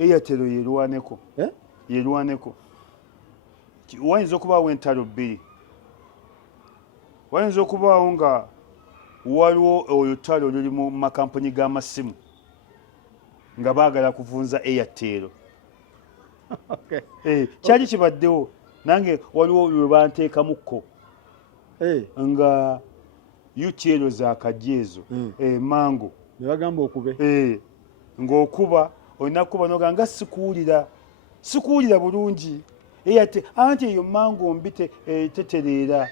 AITEL yerwaneko yerwaneko wayinza okubaawo entalo bbiri wayinza okubaawo nga waliwo olutalo oluli mu makampuni g'amasimu nga baagala kuvunza AITEL kyali kibaddewo nange waliwo lwe banteekamukko nga UTL zaakajja ezo mango ne bagamba okube ng'okuba olina kuba noga nga sikuwulira bulungi ate anti eyo mango mbi tetereera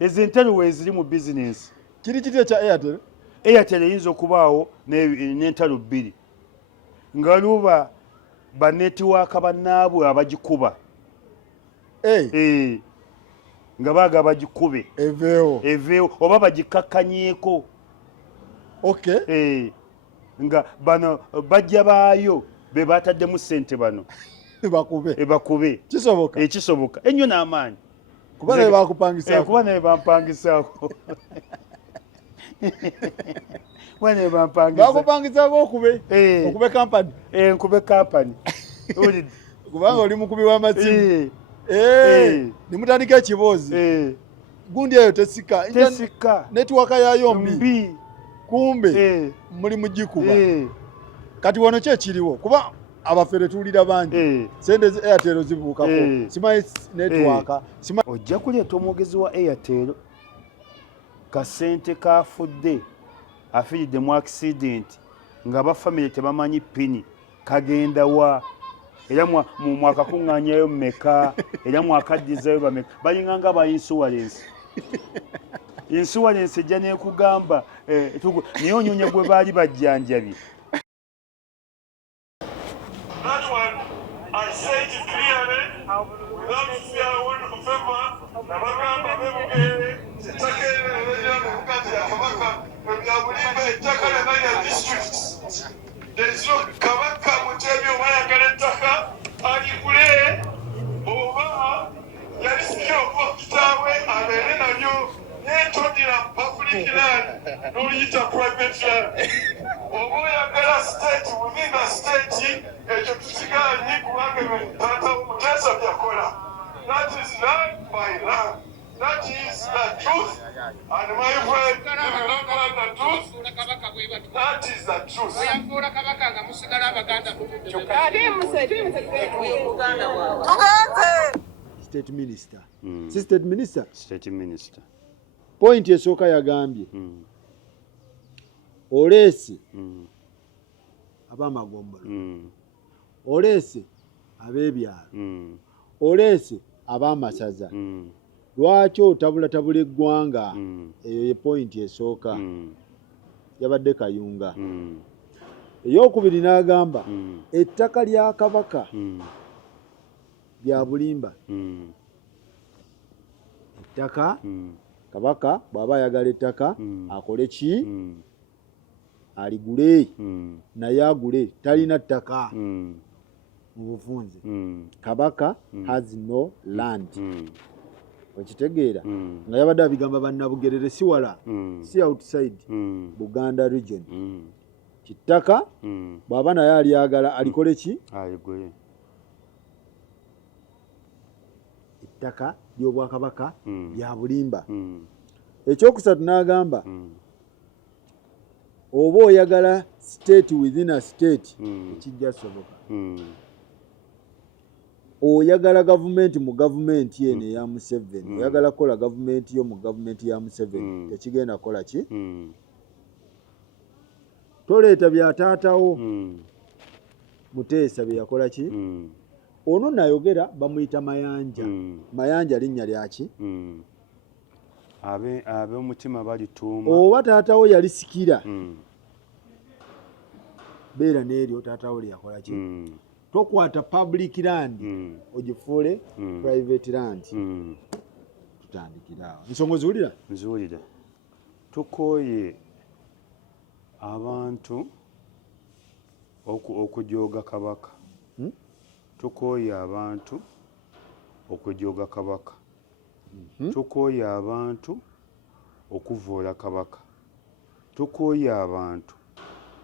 ezo entalo weeziri mu bizinensi kiri kiti ekya AITEL AITEL eyinza okubaawo n'entalo bbiri nga luba banetiwaaka bannaabwe abagikuba nga baaga bagikube eveewo oba bagikakkanyeeko nga bano bajja baayo be baataddemu ssente bano bakube kisoboka ennyo n'amaanyi kuba naye bampangisaako bakupangisaako okube kampani nkube kampani kubanga oli mukubi w'amasimu nimutandika ekiboozi gundi eyo tesika netiwaka yayo mbi kumbe muli mugikuba kati wano kyekiriwo kuba abafere tuwulira bangi sente AITEL zibuukako simanyi netiwaka ojja kuleeta omwogezi wa AITEL kasente kafudde afiiridde mu accident nga bafamire tebamanyi pini kagenda wa era mwakakuŋŋaanyayo mmeka era mwakaddizayo bameka balinga nga ba insurance ejja neekugamba naye onyonya gwe baali bajjanjabi Kabaka mutebyo bayagala ettaka alikule oba yali sikira okuba kitaawe abeere nalyo netondera public land n'oluyita private land oba oyagala state within a state ekyo tukigaanyi kubanga taata Muteesa byakola. That is land by land. That is the truth, and my friend, if you don't want the truth, that is the truth. State Minister. State Minister? State Minister. Point esooka yagambye. Oleese ab'amagombolo. Oleese ab'ebyalo. Oleese ab'amasaza. Lwaki otabulatabula eggwanga eyo ye point esooka yabadde Kayunga eyokubiri n'agamba ettaka lya Kabaka lya bulimba ettaka Kabaka bw'aba ayagala ettaka akole ki aligule naye agule talina ttaka mu bufunze Kabaka has no land okitegeera nga yabadde abigamba bannabugerere si wala si outside Buganda region kittaka bw'aba naye alyagala alikole ki aligule ettaka ly'Obwakabaka lya bulimba ekyokusatu n'agamba oba oyagala state within a state ekijja soboka oyagala gavumenti mu gavumenti eno eya Museveni oyagala kukola gavumenti yo mu gavumenti ya Museveni tekigenda kukola ki toleeta bya taatawo Muteesa bye yakola ki ono nayogera bamuyita Mayanja Mayanja linnya lyaki ab'omutima balituuma oba taatawo yali Sikira beera n'eryo taatawo lye yakola ki tokwata public land ogifuule private land tutandikira awo ensonga nziwulira tukooye abantu okujooga Kabaka tukooye abantu okujooga Kabaka tukooye abantu okuvoola Kabaka tukooye abantu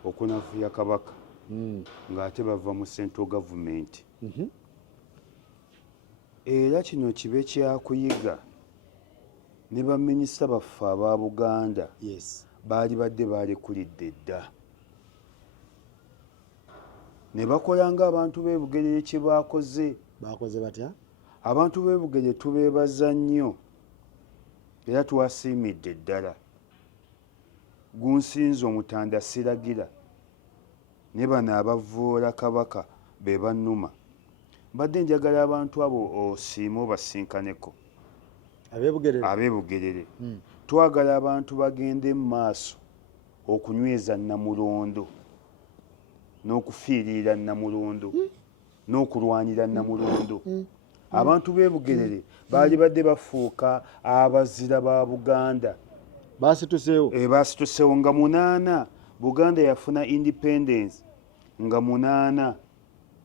okunafuya kabaka ng'ate bava mu central government. Era kino kibe kyakuyiga ne baminisita baffe aba Buganda baali badde balekulidde dda ne bakola ng'abantu b'e Bugerere kye baakoze. Bakoze batya? Abantu b'e Bugerere tubeebaza nnyo era twasiimidde ddala. Gunsinze omutanda siragira ne bano abavvoola kabaka be bannuma. Mbadde njagala abantu abo osiime obasinkaneko. Ab'e Bugerere twagala abantu bagende mu maaso okunyweza Namulondo n'okufiirira Namulondo n'okulwanira Namulondo. Abantu b'e Bugerere baali badde bafuuka abazira ba Buganda. Baasituseewo nga 8 Buganda yafuna independence nga 8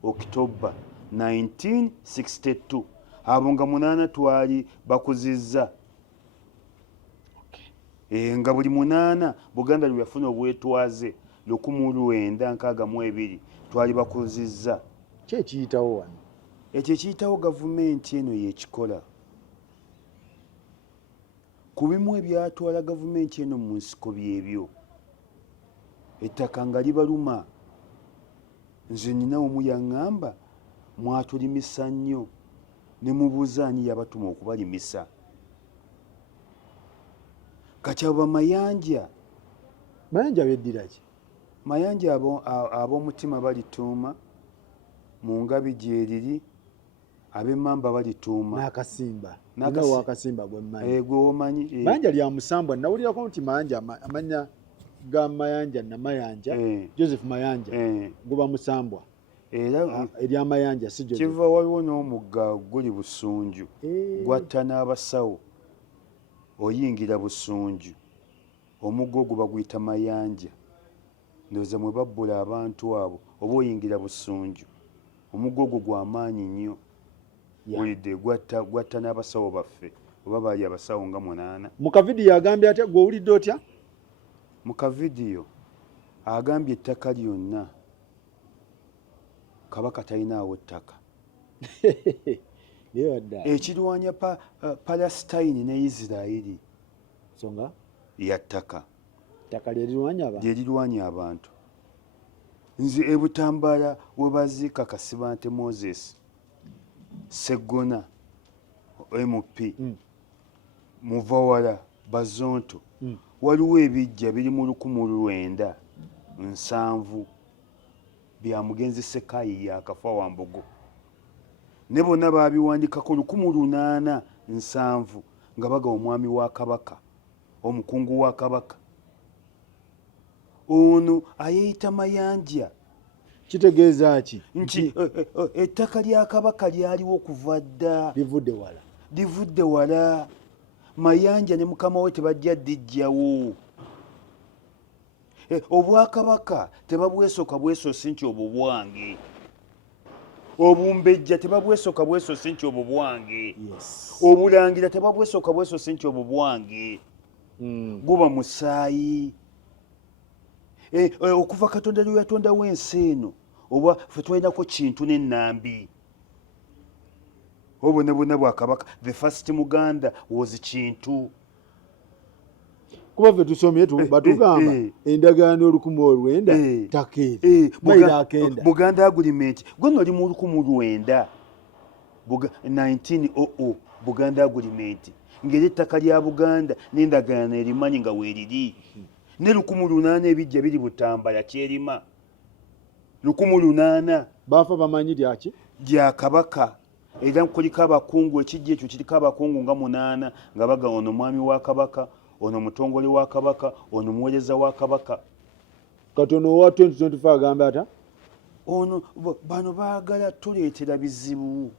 October 1962. Abo nga 8 twali bakuzizza. Nga buli 8 Buganda lwe yafuna obwetwaze 1962 twali bakuzizza. Kyekiyitawo wano? Ekyo kiyitawo gavumenti eno yekikola. Ku bimu ebyatwala gavumenti eno mu nsiko byebyo. Ettaka nga libaluma. Nze nina omu yaŋŋamba mwatulimisa nnyo ne mubuuza ani yabatuma okubalimisa. Kati abo Mayanja. Mayanja beddira ki? Mayanja ab'omutima balituuma, mu Ngabi gyeriri ab'Emmamba balituuma. N'Akasimba. Ninawo Akasimba gwe mmanyi. Gwe omanyi. Mayanja lya Musambwa. Nawulirako nti Mayanja amanya ga Mayanja na Mayanja. Joseph Mayanja. Guba Musambwa. Era erya Mayanja si Joseph. Kiva waliwo n'omugga guli Busunju. Gwatta n'abasawo. Oyingira Busunju. Omugga ogwo baguyita Mayanja. Ndowooza mwe babbula abantu abo oba oyingira Busunju. Omugga ogwo gw'amaanyi nnyo. Wulidde gwatta n'abasawo baffe oba baali abasawo nga 8. Mu kavidiyo agambye ate gwe owulidde otya? Mu kavidiyo agambye ettaka lyonna kabaka talinaawo ttaka. Ekirwanya Palestine ne Isirairi nsonga ya ttaka. Ttaka lyerirwanya abantu. Nze e Butambala we baziika Kasibante Moses, Seggona, MP, Muvawala, Bazonto, waliwo ebijja biri mu 1907 bya mugenzi Sekayi yakafa Wambogo. Ne bonna baabiwandikako 1807 nga baga omwami wa Kabaka, omukungu wa Kabaka. Ono ayeeyita Mayanja. Kitegeeza ki? Nti ettaka lya Kabaka lyaliwo okuva dda. Livudde wala. Mayanja ne mukama we tebajja ddijjawo. Obwakabaka tebabwesoka bwesosi nti obwo bwange. Obumbejja tebabwesoka bwesosi nti obwo bwange. Obulangira tebabwesoka bwesosi nti obwo bwange. Guba musaayi. Okuva Katonda lwe yatondawo ensi eno oba ffe twalinako kintu n'ennambi. Obwo bonna bwa Kabaka. The first Muganda was kintu. Kuba ffe tusomye batugamba endagaano 1900 takeeri. Buganda Agreement gwe nali mu 1900. 1900 Buganda Agreement. Ngeri ettaka lya Buganda n'endagaano erimanyi nga weeriri. Ne 1800 ebijja biri Butambala kyerima. 1800 bafa bamanyi lyaki? Lya Kabaka. Era kuliko abakungu, ekijja ekyo kiriko abakungu nga 8 nga baga ono mwami wa Kabaka, ono mutongole wa Kabaka, ono muweereza wa Kabaka. Katono wa 2025 agamba ata? Ono bano baagala tuleetera bizibu.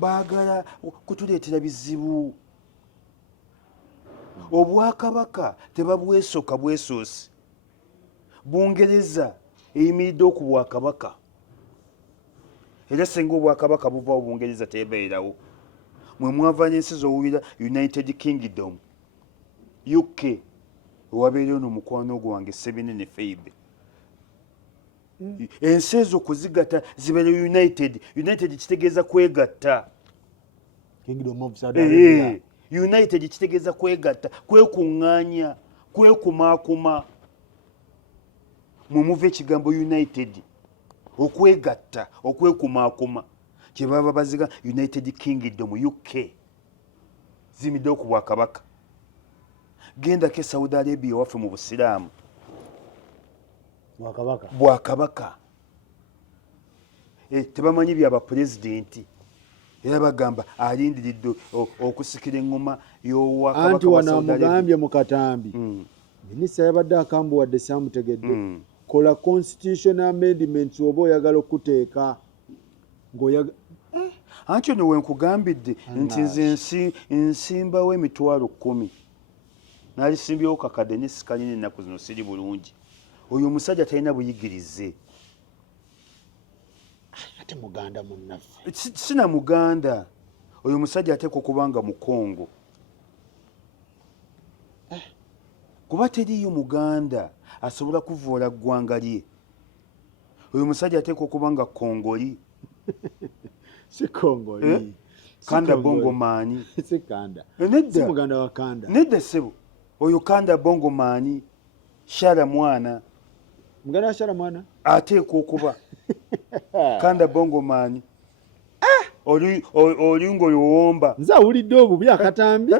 baagala kutuleetera bizibu. Obwakabaka tebabwesoka bwesosi. Bungereza eyimiridde ku Bwakabaka. Era singa Obwakabaka buva Obungereza tebeerawo. Mwe mwava n'ensi z'owulira United Kingdom, UK, wabeereyo n'omukwano gwange Sebinene Feibe. Ensi ezo kuzigatta zibeere united kitegeeza kwegatta. Kingdom of Saudi Arabia. United kitegeeza kwegatta, kwekuŋŋaanya, kwekumaakuma. Mumuve ekigambo united, okwegatta, okwekumaakuma. Kye baba baziga United Kingdom UK. Zimiddewo ku Bwakabaka. Gendako e Saudi Arabia waffe mu Busiraamu. Bwakabaka. Tebamanyi by'abapulezidenti. Era bagamba alindiridde okusikira eŋŋoma y'Owakabaka. Anti wanamugambye mu katambi. Minisita yabadde akambuwadde saamutegedde. Kola constitutional amendments oba oyagala okuteeka. Anti ono wenkugambidde nti nze nsimbawo emitwalo 10. Nalisimbyewo kakadde nesikalina ennaku zino siri bulungi. Oyo omusajja talina buyigirize. Ate muganda munnaffe. Sina muganda. Oyo omusajja ateekwa okubanga Mukongo. Kuba teriyo muganda asobola kuvoola ggwanga lye. Oyo omusajja ateekwa okubanga Kongoli. Si Kongoli. Kanda Bongo Maani. Si Kanda. Nedda. Si muganda wa Kanda. Nedda sebo. Oyo Kanda Bongo Maani. Shala mwana. Muganda wa Shala mwana? Ateekwa okuba. Kanda Bongo Maani. Oli ng'oluwomba. Nze awulidde obubi akatambi.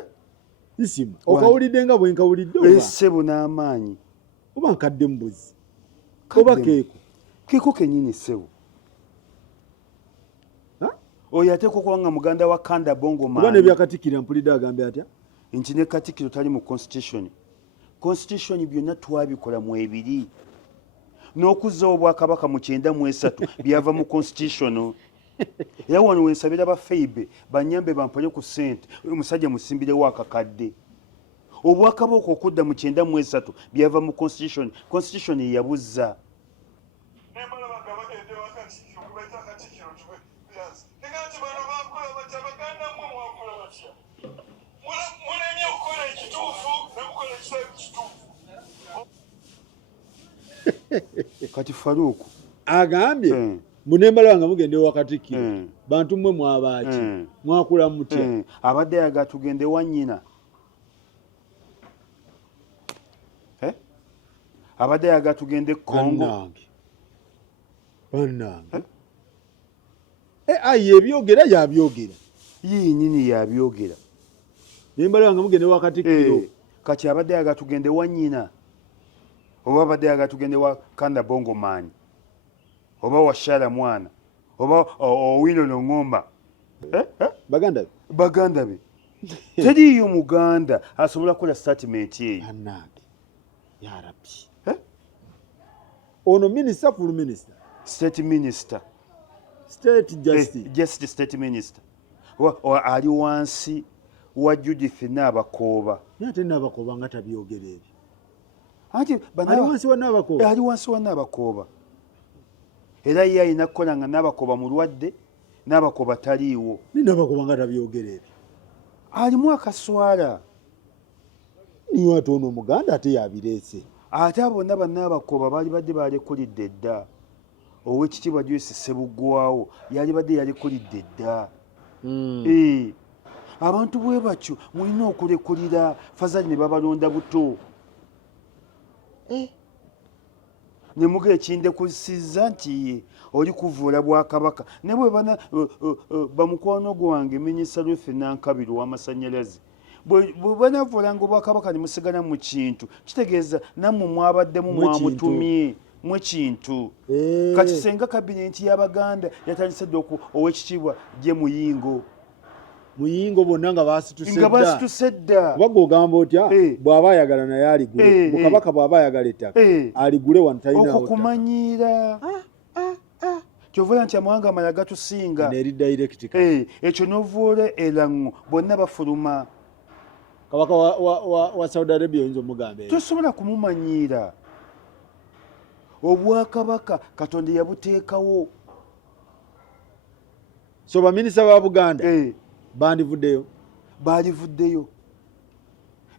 Isima. Okawulidde nga bwe nkawulidde oba. Sebo n'amaanyi. Oba nkadde mbuzi. Oba keeko. Keeko kennyini sebo. Oyo ateekwa okuba nga muganda wa Kanda Bongo Maani. Kuba ne byakatikkira mpulidde agambe atya? Nti ne Katikkiro tali mu constitution. Constitution byonna twabikola mu ebiri. N'okuzzawo Obwakabaka mu 93 byava mu constitution. Era wano wensabira ba Feibe banyambe bampole ku ssente. Oyo musajja musimbirewo akakadde. Obwakabaka okudda mu 93 byava mu constitution. Constitution yeyabuzza. Kati Faruku agambye munembala wange mugende wakati bantu mmwe mwabaaki mwakula mutya abadde yaga tugende wannyina abadde yaga tugende Kongo bannange ayi ebyogera yabyogera yinyini yabyogera nembala wange mugende wakati kati abadde yaga tugende wannyina oba abadde yaga tugende wa Kanda Bongo Maani oba wa Shala mwana oba Owino Longomba baganda be teriyo muganda asobola kukola statement eyo annange ya Rabbi ono minister full minister state minister state justice just state minister ali wansi wa Judith Nabakooba ate Nabakooba nga tabyogera ebyo anti ali wansi wa Nabakooba era ye alina kukola nga Nabakooba mulwadde Nabakooba taliiwo ni Nabakooba nga tabyogera ebyo alimu akaswala niyo ate ono omuganda ate yabireese ate bonna bannabakooba baali badde balekulidde dda ow'ekitiibwa Joyce Ssebuggwawo yali badde yalekulidde dda abantu bwe batyo mulina okulekulira Fazali ne babalonda buto ne muge ekindekusiza nti oli kuvuula Bwakabaka ne bwe bamukwano gwange minisita Ruth Nankabirwa w'amasannyalaze bwe banavuulanga Obwakabaka ne musigala mu kintu kitegeeza nammwe mwabaddemu mwamutumye mwe kintu kati senga kabinenti y'Abaganda yatandise dda ow'ekitiibwa gye muyingo bonna nga basituse dda oba ogamba otya bw'aba ayagala naye aligule Mukabaka bw'aba ayagala ettaka aligule wano talina okukumanyiira kyovula nti amawanga amala gatusinga ekyo n'ovuula erango bonna bafuluma Kabaka wa Saudi Arabia oyinza omugamba tosobola kumumanyiira Obwakabaka Katonda yabuteekawo so baminisita ba Buganda bandivuddeyo balivuddeyo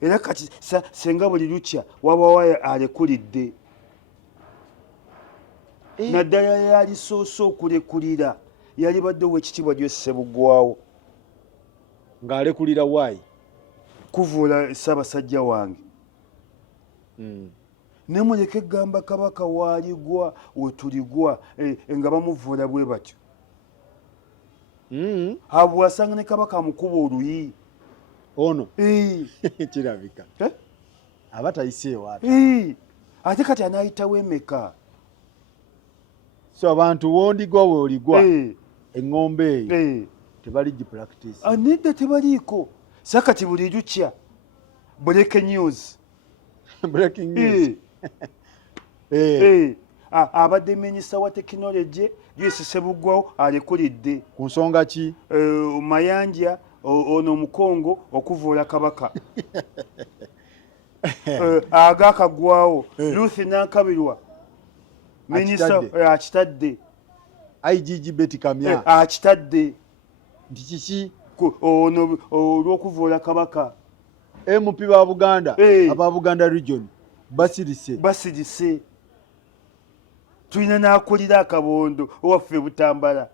era kati senga buli lukya wabawo alekulidde naddala yalisoose okulekulira yali badde ow'ekitiibwa Ssebuggwawo ng'alekulira waayi kuvuula Ssaabasajja wange ne muleke egamba Kabaka waaligwa wetuligwa nga bamuvuula bwe batyo abo wasanga ne Kabaka amukuba oluyi ono kirabika aba tayiseewo ate kati anaayitawo emeka so abantu wondigwa weoligwa eŋŋombe eyo tebali gipractice nedda tebaliiko sakati buli lukya breaking news breaking news abadde minisita wa tekinologi Ssebuggwawo alekulidde ku nsonga ki mayanja ono omukongo okuvuula Kabaka agaakagwawo Ruth Nankabirwa minisita akitadde IGG Betty Kamya akitadde nti kiki ono olw'okuvuula Kabaka MP ba Buganda aba Buganda region basirise tulina n'akulira akabondo owaffe Butambala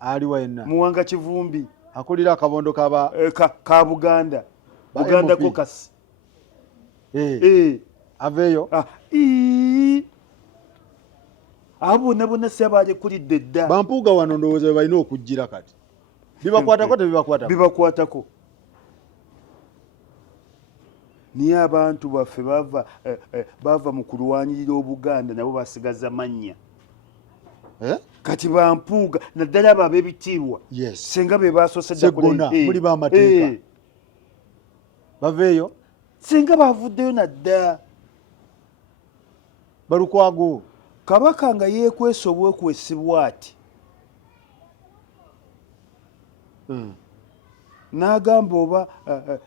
aliwa yenna Muwanga Kivumbi akulira akabondo ka Buganda Buganda Caucus aveyo abo bonna si abalekulidde dda bampuuga wano ndowooza balina okujjira kati bibakwatako tebibakwatako niye abantu baffe bava mu kulwanirira Obuganda nabo basigaza mannya kati bampuuga naddala abo ab'ebitiibwa senga be basoose ddagona muli b'amateeka baveeyo senga bavuddeyo nadda balukwago Kabaka nga yeekwesa obwekwesibwa ati n'agamba oba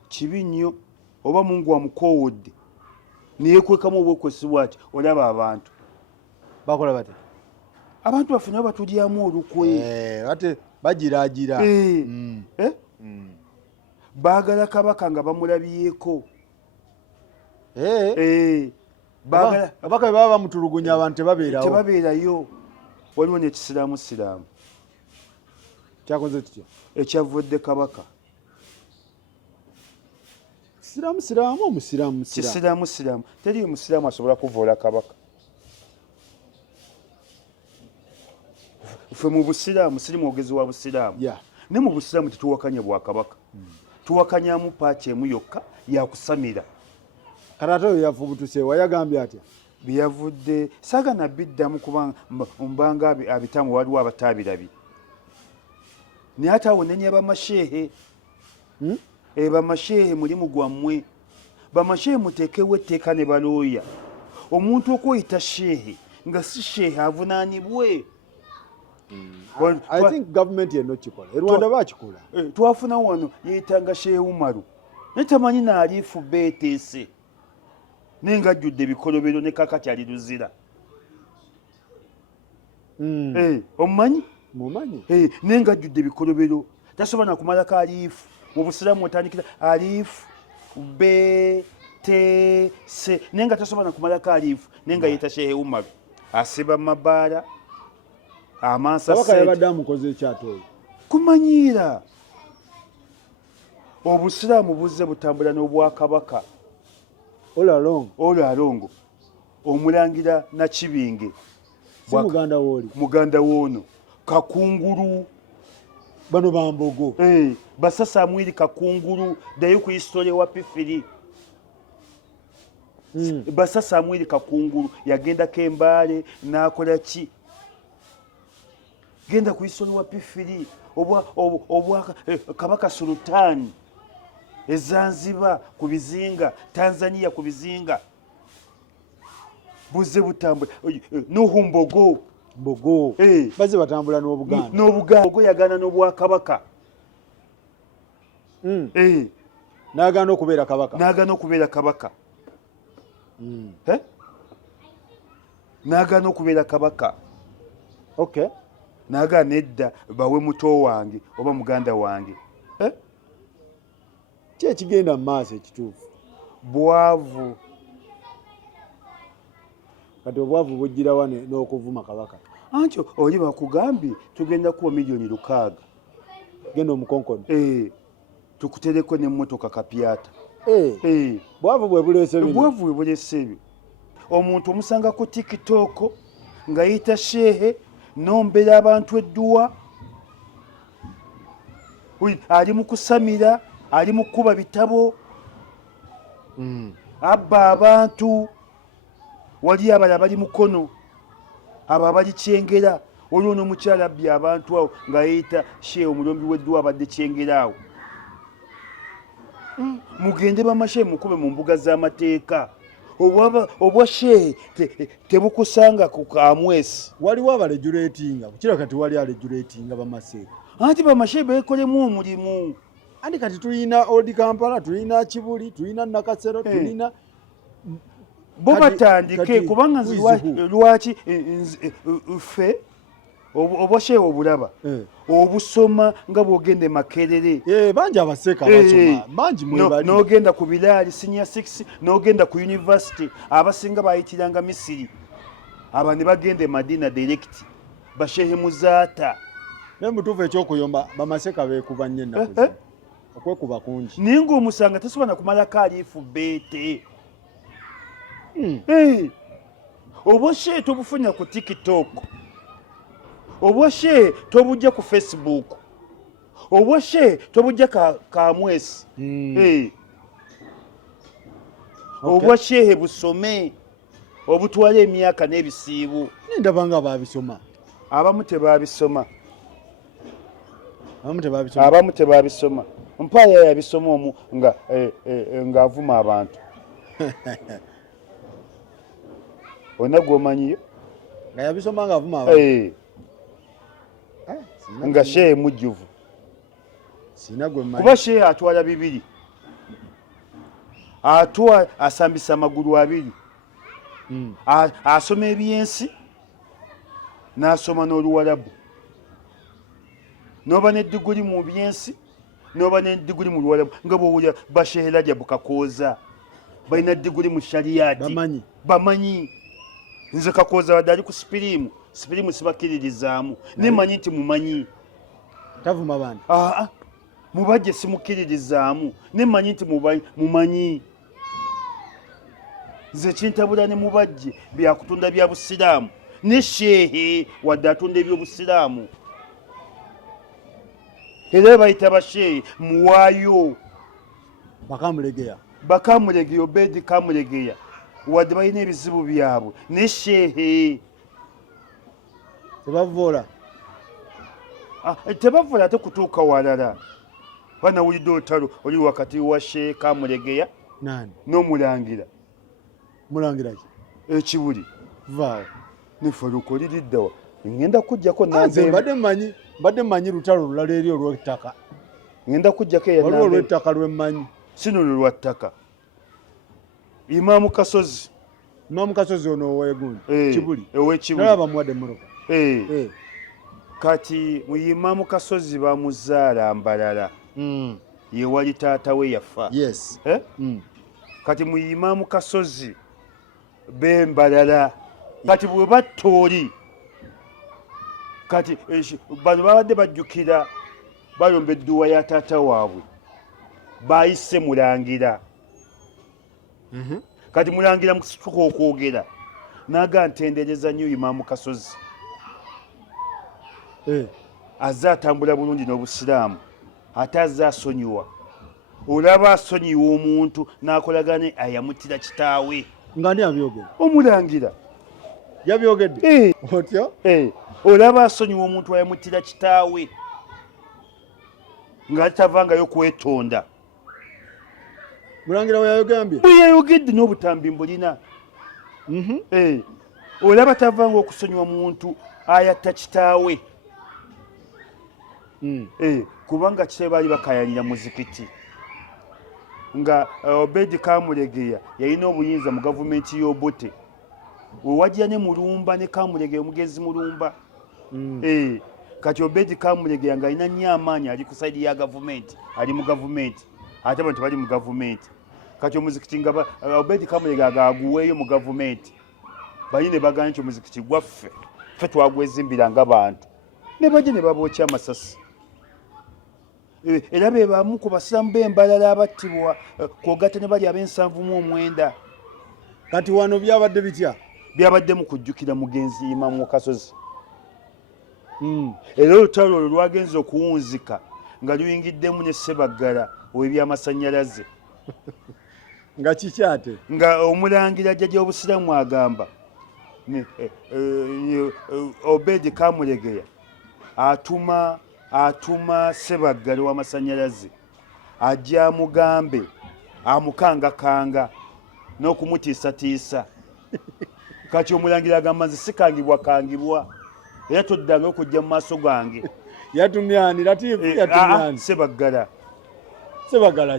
kibi nnyo oba Mungu amukoowodde neyeekwekamu obwekwesibwa ati olaba abantu bakola bate abantu baffe nabo batulyamu olukwe ate bagiraagira baagala Kabaka nga bamulabyeko abaka baba bamutulugunya abantu tebabeerayo waliwo n'ekisiraamu kyakoze kitya ekyavudde Kabaka kisiraamu teri musiraamu asobola kuvuula Kabaka ffe mu busiraamu siri mwogezi wa busiraamu ne mu busiraamu tetuwakanya Bwakabaka tuwakanyamu paaki emu yokka yakusamira karato yafubutuse wayagambye atya byavudde saagana biddamu kuba mbanga abitamu waliwo abataabirabye naye ate awo nenya bamasheehe bamasheehe mulimu gwammwe bamasheehe muteekewo etteeka ne balooya omuntu okweyita sheehe nga si sheehe avunaanibwe I think government yenno kikola Rwanda bakikola twafuna wano yeyitanga Shehe Umaru naye tamanyi naaliifu beeteese naye ng'ajjudde ebikolobero ne kakati ali luzira omumanyi naye ng'ajjudde ebikolobero tasobola nakumalako aliifu mu busiraamu otandikira aliifu beeteese naye nga tasobola nakumalako aliifu naye nga yeyita Shehe Umaru asiba mabaala Kabaka yabadde amukoze ekyatooyo kumanyiira obusiraamu buzze butambula n'Obwakabaka all along omulangira Nakibinge si muganda wooli muganda woono Kakungulu bano bambogo Basasamwiri Kakungulu ddayo ku historia wa Pifiri Basasamwiri Kakungulu yagendako Embaale n'akola ki genda ku historia wa Pifiri obwa Kabaka Sultani Zanzibar ku bizinga Tanzania ku bizinga buzze butambula Nuhu Mbogo baze batambula n'Obuganda Mbogo yagana n'Obwakabaka n'agaana okubeera kabaka n'agaana okubeera kabaka okay n'agaana edda bawe muto wange oba muganda wange ki ekigenda mu maaso ekituufu bwavu. Kati obwavu bujjira wane n'okuvuma Kabaka. Anti oli bakugambye tugenda kuwa milioni 600. Genda omukonkono. Tukutereko n'emmotoka kapyata. Bwavu bwe buleese bino. Bwavu bwe buleese ebyo. Omuntu omusanga ku TikTok nga yita shehe nombera abantu edduwa. Ali mu kusamira, ali mu kuba bitabo. Abba abantu. Wali abala bali mukono. Aba bali kyengera. Oli ono mukyala abbi abantu awo nga yita shehe omulombi w'edduwa abadde kyengera awo. Mugende bamashe mukube mu mbuga z'amateeka. Obwa shehe tebukusanga ku kamwesi. Waliwo abalejulatinga. Kukira kati wali alejulatinga bamashe. Anti bamashe beekolemu omulimu. Andi kati tulina Old Kampala, tulina Kibuli, tulina Nakasero, tulina bo batandike kubanga lwaki ffe obwashe obulaba obusoma nga bwogende Makerere bangi abaseka basoma bangi mwebali n'ogenda ku Bilali senior 6 n'ogenda ku university abasinga bayitiranga Misiri aba ne bagende Madina direct bashehe Muzaata nemutuvu ekyokuyomba bamaseka beekuba nnyo ennaku okwekuba kungi ninga omusanga tesobola kumala kaalifu beete obwashe tobufunya ku TikTok obwashe tobujja ku Facebook obwashe tobujja ka mwesi obwashe busome obutwala emyaka n'ebisiibu ndabanga babisoma abamu tebabisoma abamu tebabisoma mpaaya yabisoma omu nga avuma abantu ona gwomanyiyo nga yabisoma nga avuma abantu nga shehe mujjuvu sina gwemanyi kuba shehe atwala bibiri asambisa amagulu abiri asoma ebyensi n'asoma n'Oluwarabu n'oba n'eddiguli mu byensi n'oba n'eddiguli mu Luwarabu nga bw'owulira bashehe Rajabu Kakooza balina eddiguli mu shariyati bamanyi nze Kakooza wadde ali ku sipiriimu sibakiririzaamu nemanyi nti mumanyi tavuma bandi mubajje simukiririzaamu nemanyi nti mumanyi nze kintabula ne mubajje byakutunda bya Busiraamu ne shehe wadde atunda eby'Obusiraamu era bayita bashehe muwaayo bakamulegeya Obedi Kamulegeya wadde balina ebizibu byabwe ne shehe tebavoola ate kutuuka walala banawulidde olutalo oli wakati wa shehe Kamulegeya n'omulangira Ekibuli nefaluko liriddawa ngenda kujjako mbadde mmanyi lutalo lulala eri olw'ettaka ngenda kujjako waliwo olw'ettaka lwemmanyi sino lwa ttaka Imaamu Kasozi ono owegundi Kibuli ow'Ekibuli nalaba muwadde mmoloka kati mu Imaamu Kasozi bamuzaala Mbalala ye wali taata we yafa kati mu Imaamu Kasozi Mbalala kati bwe batta oli kati bano babadde bajjukira bayomba edduwa ya taata waabwe bayise Mulangira kati Mulangira musituka okwogera naga ntendereza nnyo Imaamu Kasozi azze atambula bulungi n'Obusiraamu ate azze asonyiwa olaba asonyiwa omuntu n'akolagane ayamutira kitaawe ngani abyogera Omulangira yabyogedde otyo olaba asonyiwa omuntu ayamutira kitaawe nga tavangayo kwetonda Mulangira we yayogambye bwe yayogedde n'obutambi mbulina olaba tavanga okusonyiwa muntu ayatta kitaawe kubanga kitaawe baali bakayanira muzikiti nga Obedi Kamulegeya yalina obuyinza mu gavumenti y'Obote wewajja ne Mulumba ne Kamulegeya omugezi Mulumba kati Obedi Kamulegeya nga alina nnyo amaanyi ali ku saidi ya gavumenti ali mu gavumenti ate abantu bali mu gavumenti kati omuzikiti nga Obedi Kamulega agaguweeyo mu gavumenti bayine baganye nti omuzikiti gwaffe ffe twagwezimbira ng'abantu ne bajja ne babookya amasasi era be bamu ku basiramu b'embalala abattibwa kwogatta ne bali ab'ensanvu-mu-9 kati wano byabadde bitya byabadde mu kujjukira mugenzi Imamu Kasozi era olutalo olwo lwagenze okuwunzika nga luyingiddemu ne Ssebaggala ow'ebyamasannyalaze nga kikyate nga omulangira jjajja w'obusiramu agamba Obedi Kamulegeya atuma Ssebaggala w'amasannyalaze ajja amugambe amukangakanga n'okumutiisatiisa kati omulangira agamba nze sikangibwakangibwa era toddanga okujja mu maaso gange yatumyani latifu yatumyani Ssebaggala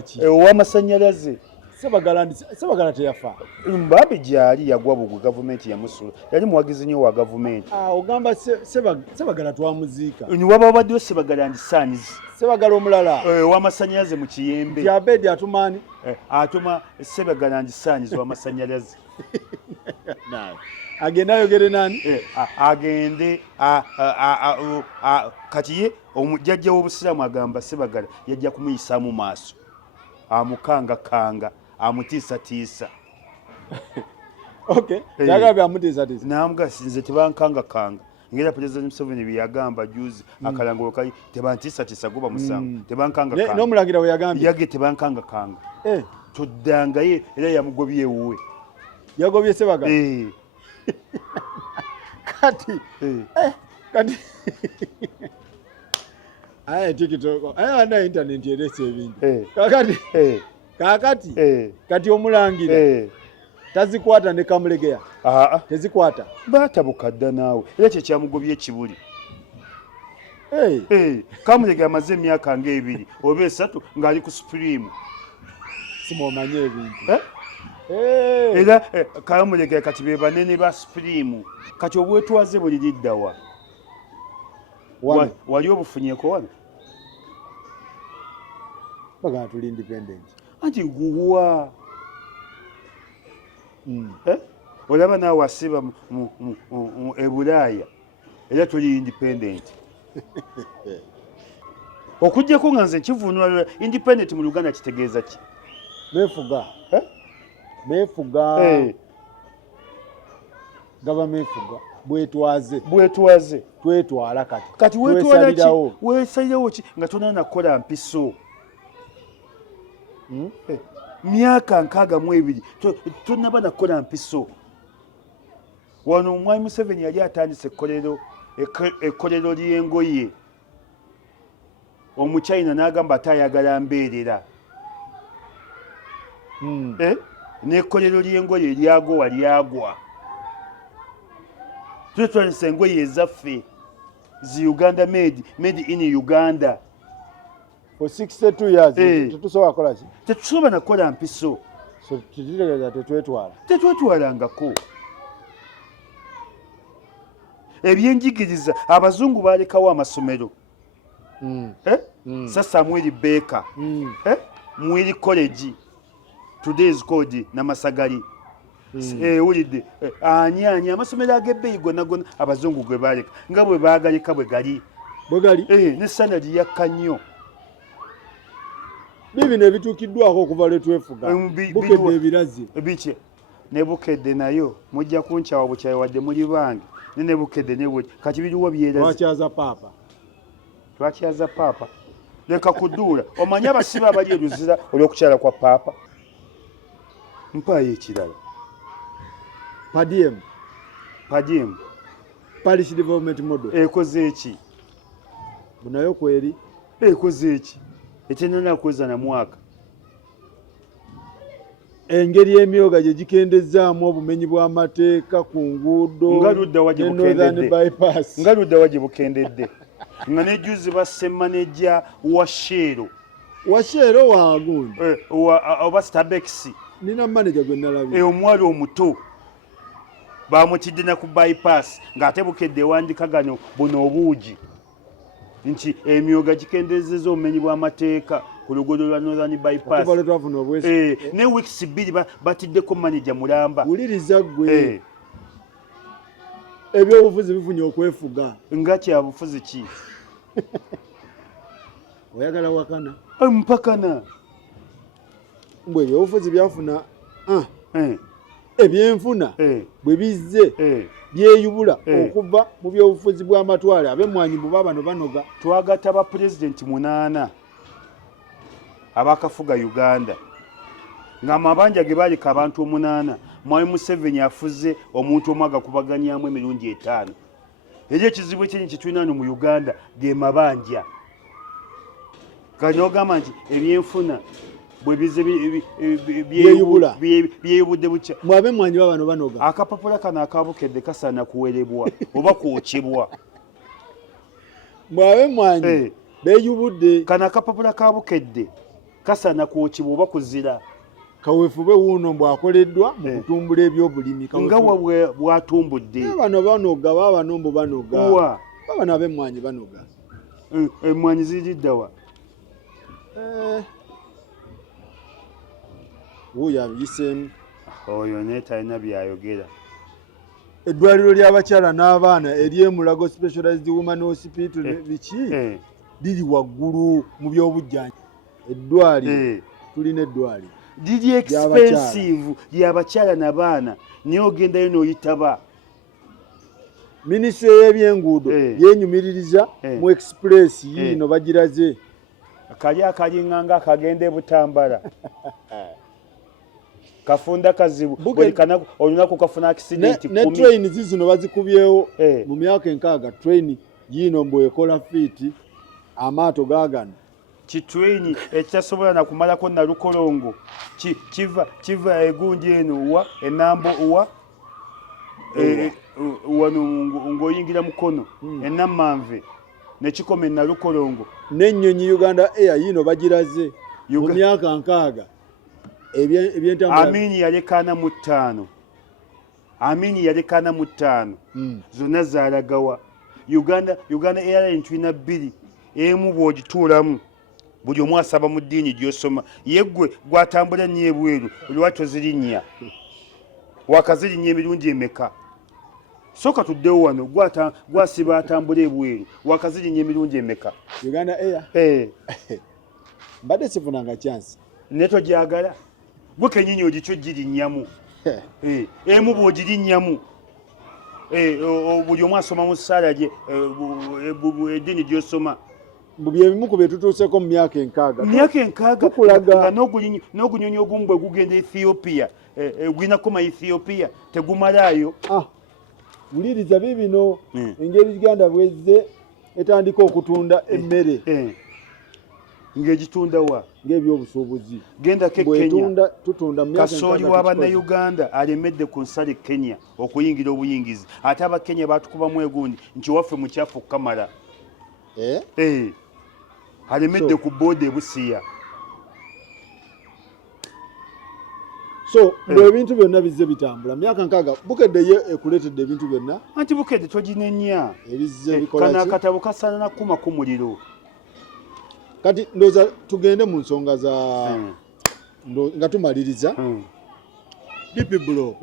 ki ow'amasannyalaze Ssebaggala teyafa mbambi gyali yagwa bugwe gavumenti yamusula yali muwagizi nnyo wa gavumenti ogamba Ssebaggala twamuziika waba wabaddeyo Ssebaggala andisaanizi Ssebaggala omulala ow'amasannyalaze mu Kiyembe Abedi atumaani atuma Ssebaggala andisaanizi ow'amasannyalaze agende ayogere nani agende kati ye omujjajja w'obusiramu agamba Ssebaggala yajja kumuyisaamu maaso amukangakanga amutiisatiisa yagambye amutiisatiisa namuga sinze tebankangakanga ngera President Museveni bye yagamba juzi akalango kali tebantiisatiisa guba musango tebankangakanga n'omulangira we yagambye yage tebankangakanga tuddangaye era yamugobye ewuwe yagobye Ssebaggala kati aya TikTok aya na internet erese ebintu kakati kati omulangira tazikwata ne Kamulegeya tezikwata batabukadda naawe era kye kyamugobye ekibuli Kamulegeya amaze emyaka nga 2 oba 3 ng'ali ku Supreme simomanye ebintu era Kamulegeya kati be banene ba Supreme kati obwetwaze buli liddawa wali obufunyeko wano bagana tuli independent anti guwa olaba naawe asiba mu Ebulaaya era tuli independent okujjako nga nze nkivuunula independent mu Luganda kitegeeza ki mefuga gava mefuga bwetwaze twetwala kati wetwala ki weesalirawo ki nga tonana kukola mpiso myaka 62 tonaba nakukola mpiso wano omwami Museveni yali atandise ekkolero ly'engoye omuchina n'agamba atayagala mbeerera n'ekkolero ly'engoye lyagwa tutwalisa engoye ezaffe zi Uganda made in Uganda for 62 years tetusobola kola ki tetusobola nakola mpiso so kitegeeza tetwetwalangako ebyenjigiriza abazungu balekawo amasomero Samuel Baker Mwiri College today's code Namasagali ulidde ani amasomero ag'ebbeeyi gonna abazungu gwe baleka nga bwe baagaleka bwe gali ne standard yakka nnyo bibino ebituukiddwako okuva lwe twefuga bukedde ebirazi biki ne bukedde nayo mujja kunkyawa bukyayi wadde muli bange ne bukedde ne bwe kati biriwo byerazi twakyaza paapa leka kuduula omanyi abasibe abali eruzira olw'okukyala kwa paapa mpaayo ekirala padiem parish development model ekoze eki munayo kweri ekoze eki etenana kweza na mwaka engeri emyoga gye gikendezaamu obumenyi bw'amateeka ku nguudo nga ludda waje bukendedde nga nejuzi basse manager wa Shero wagundi oba Starbex nina manager gwe nalabye omwali omuto bamutidde na ku bypass ng'ate bukedde wandika gano buno obuugi nti emyoga gikendezeza obumenyi bw'amateeka ku luguudo lwa Northern Bypass ne weeks 2 batiddeko manager mulamba. Wuliriza ggwe ebyobufuzi bifunye okwefuga nga kyabufuzi ki? oyagala wakana mpakana mbwe ebyobufuzi byafuna ebyenfuna bwe bizze byeyubula okuva mu byobufuzi bw'amatwale ab'emmwanyi bwe bano banoga. Twagatta ba pulezidenti 8 abakafuga Uganda ng'amabanja ge baalika abantu 8 Mwami Museveni afuze omuntu omu agakubaganyamu emirundi 5. Ekyo ekizibu ekyenyi kye tulina mu Uganda ge mabanja. Kati ogamba nti ebyenfuna bwe bize byeyubudde bukya. Mwabe mmwanyi bano banoga. Akapapula kano akabukedde kasaana kuwerebwa oba kwokyebwa. Mwabe mmwanyi beeyubudde. Kano akapapula kabukedde kasaana kwokyebwa oba kuzira. Kaweefube wuuno bwakoleddwa mu kutumbula ebyobulimi. Nga bwatumbudde. Bano banoga babano mbu banoga. Babano ab'emmwanyi banoga. Emmwanyi ziriddawa? Wuuyo abiyiseemu. Oyo naye talina byayogera. Eddwaliro ly'abakyala n'abaana ery'Emulago Specialized Women Hospital biki liri waggulu mu byobujjanjabi. Eddwaliro tulina eddwaliro liri expensive ly'abakyala n'abaana naye ogendayo n'oyitaba. Minisitule y'ebyenguudo yenyumiririza mu express yino bagiraze. Kali akalinganga akagenda e Butambala. Kafunda kazibu olunaku kafuna accident 10. Ne train zino bazikubyewo mu myaka 6 train yino mbwekola fiti amaato gaagano. Kitweni ekitasobola na kumalako na lukolongo kiva egundi eno wa enambo wa wano ngoyingira mukono enamanve nekikome na lukolongo n'ennyonyi Uganda Air yino bagiraze mu myaka 6 ebyentambula. Amini yalekana mu 5 zonna zaalagawa. Uganda Airline tulina 2 emu bw'ogituulamu buli omu asaba mu ddiini gy'osoma yeggwe gwatambula nnyo ebweru lwatyo zirinnya wakazirinnya emirundi emeka. Soka tuddewo wano gwasiba atambula ebweru wakazirinnya emirundi emeka. Uganda Air mbadde sifunanga chance ne togyagala gwe kennyini ogikyo girinnyamu emu bw'ogirinnyamu buli omu asoma mu ssaala gye eddiini gy'osoma. Byebimu ku byetutuuseko mu myaka 6. Myaka 6 n'ogunyonyi ogumu bwe gugenda Ethiopia gwina koma Ethiopia tegumalaayo. Wuliriza bibino engeri Uganda bwezze etandika okutunda emmere ng'egitunda wa ng'ebyobusuubuzi. Genda ke Kenya tutunda mu myaka 6. Kasooli w'Abannayuganda alemedde ku nsale Kenya okuyingira obuyingizi ate Abakenya baatukubamu egundi nti waffe mukyafu kukamala. Alemedde ku booda ebusiya. So ebintu byonna bizze bitambula myaka 6 bukedde ye ekuleetedde ebintu byonna. Anti bukedde toginenya ebizze bikola kana akatabo kasaana na kuma ku muliro. Kati ndoza tugende mu nsonga za nga tumaliriza DP Bulo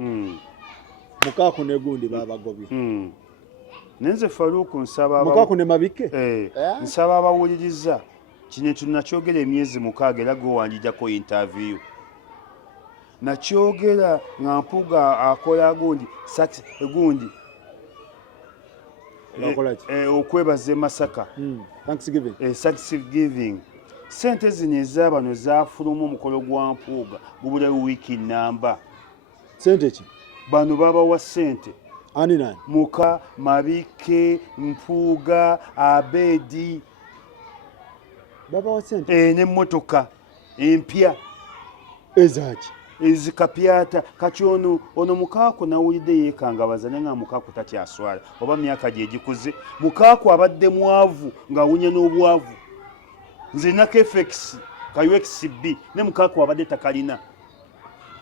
mukaako ne gundi babagobye. Nenze Faruku nsaba mukaako ne mabike nsaba abawuliriza kino tunakyogera emyezi 6 era gwewanjijako interview nakyogera nga Mpuga akola gundi okwebaza Masaka Thanksgiving. Sente zino ez'abano zaafuluma omukolo gwa Mpuga gubula wiiki namba. Sente ki? Bano babawa sente. Ani nani? Muka, Mabike, Mpuga, Abedi. Babawa sente? N'emmotoka empya. Ezaki? Ezikapyata kati ono mukaako nawulidde yeekangabaza naye nga mukaako takyaswala oba myaka gye gikuze. Mukaako abadde mwavu ng'awunya n'obwavu. Nze nako FX ka UXB ne mukaako abadde takalina.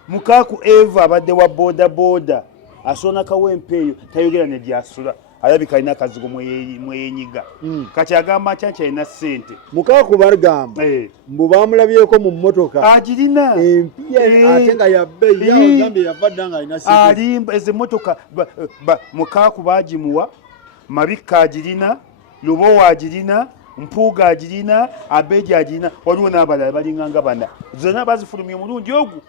Mukaako Eva abadde wa boda asona kawempe eyo tayogera ne gyasula alabika alina akazigo mweyenyiga kati agamba nti anti alina ssente Mukaaku bagamba mbu bamulabyeko mu mmotoka agirina empya ate nga yabbeeyi yagambye yava dda nga alina ssente alimba ezo emmotoka Mukaaku baagimuwa Mabikka agirina Lubowa agirina Mpuuga agirina Abeegi agirina waliwo n'abalala balinganga bana zonna bazifulumye omulundi ogwo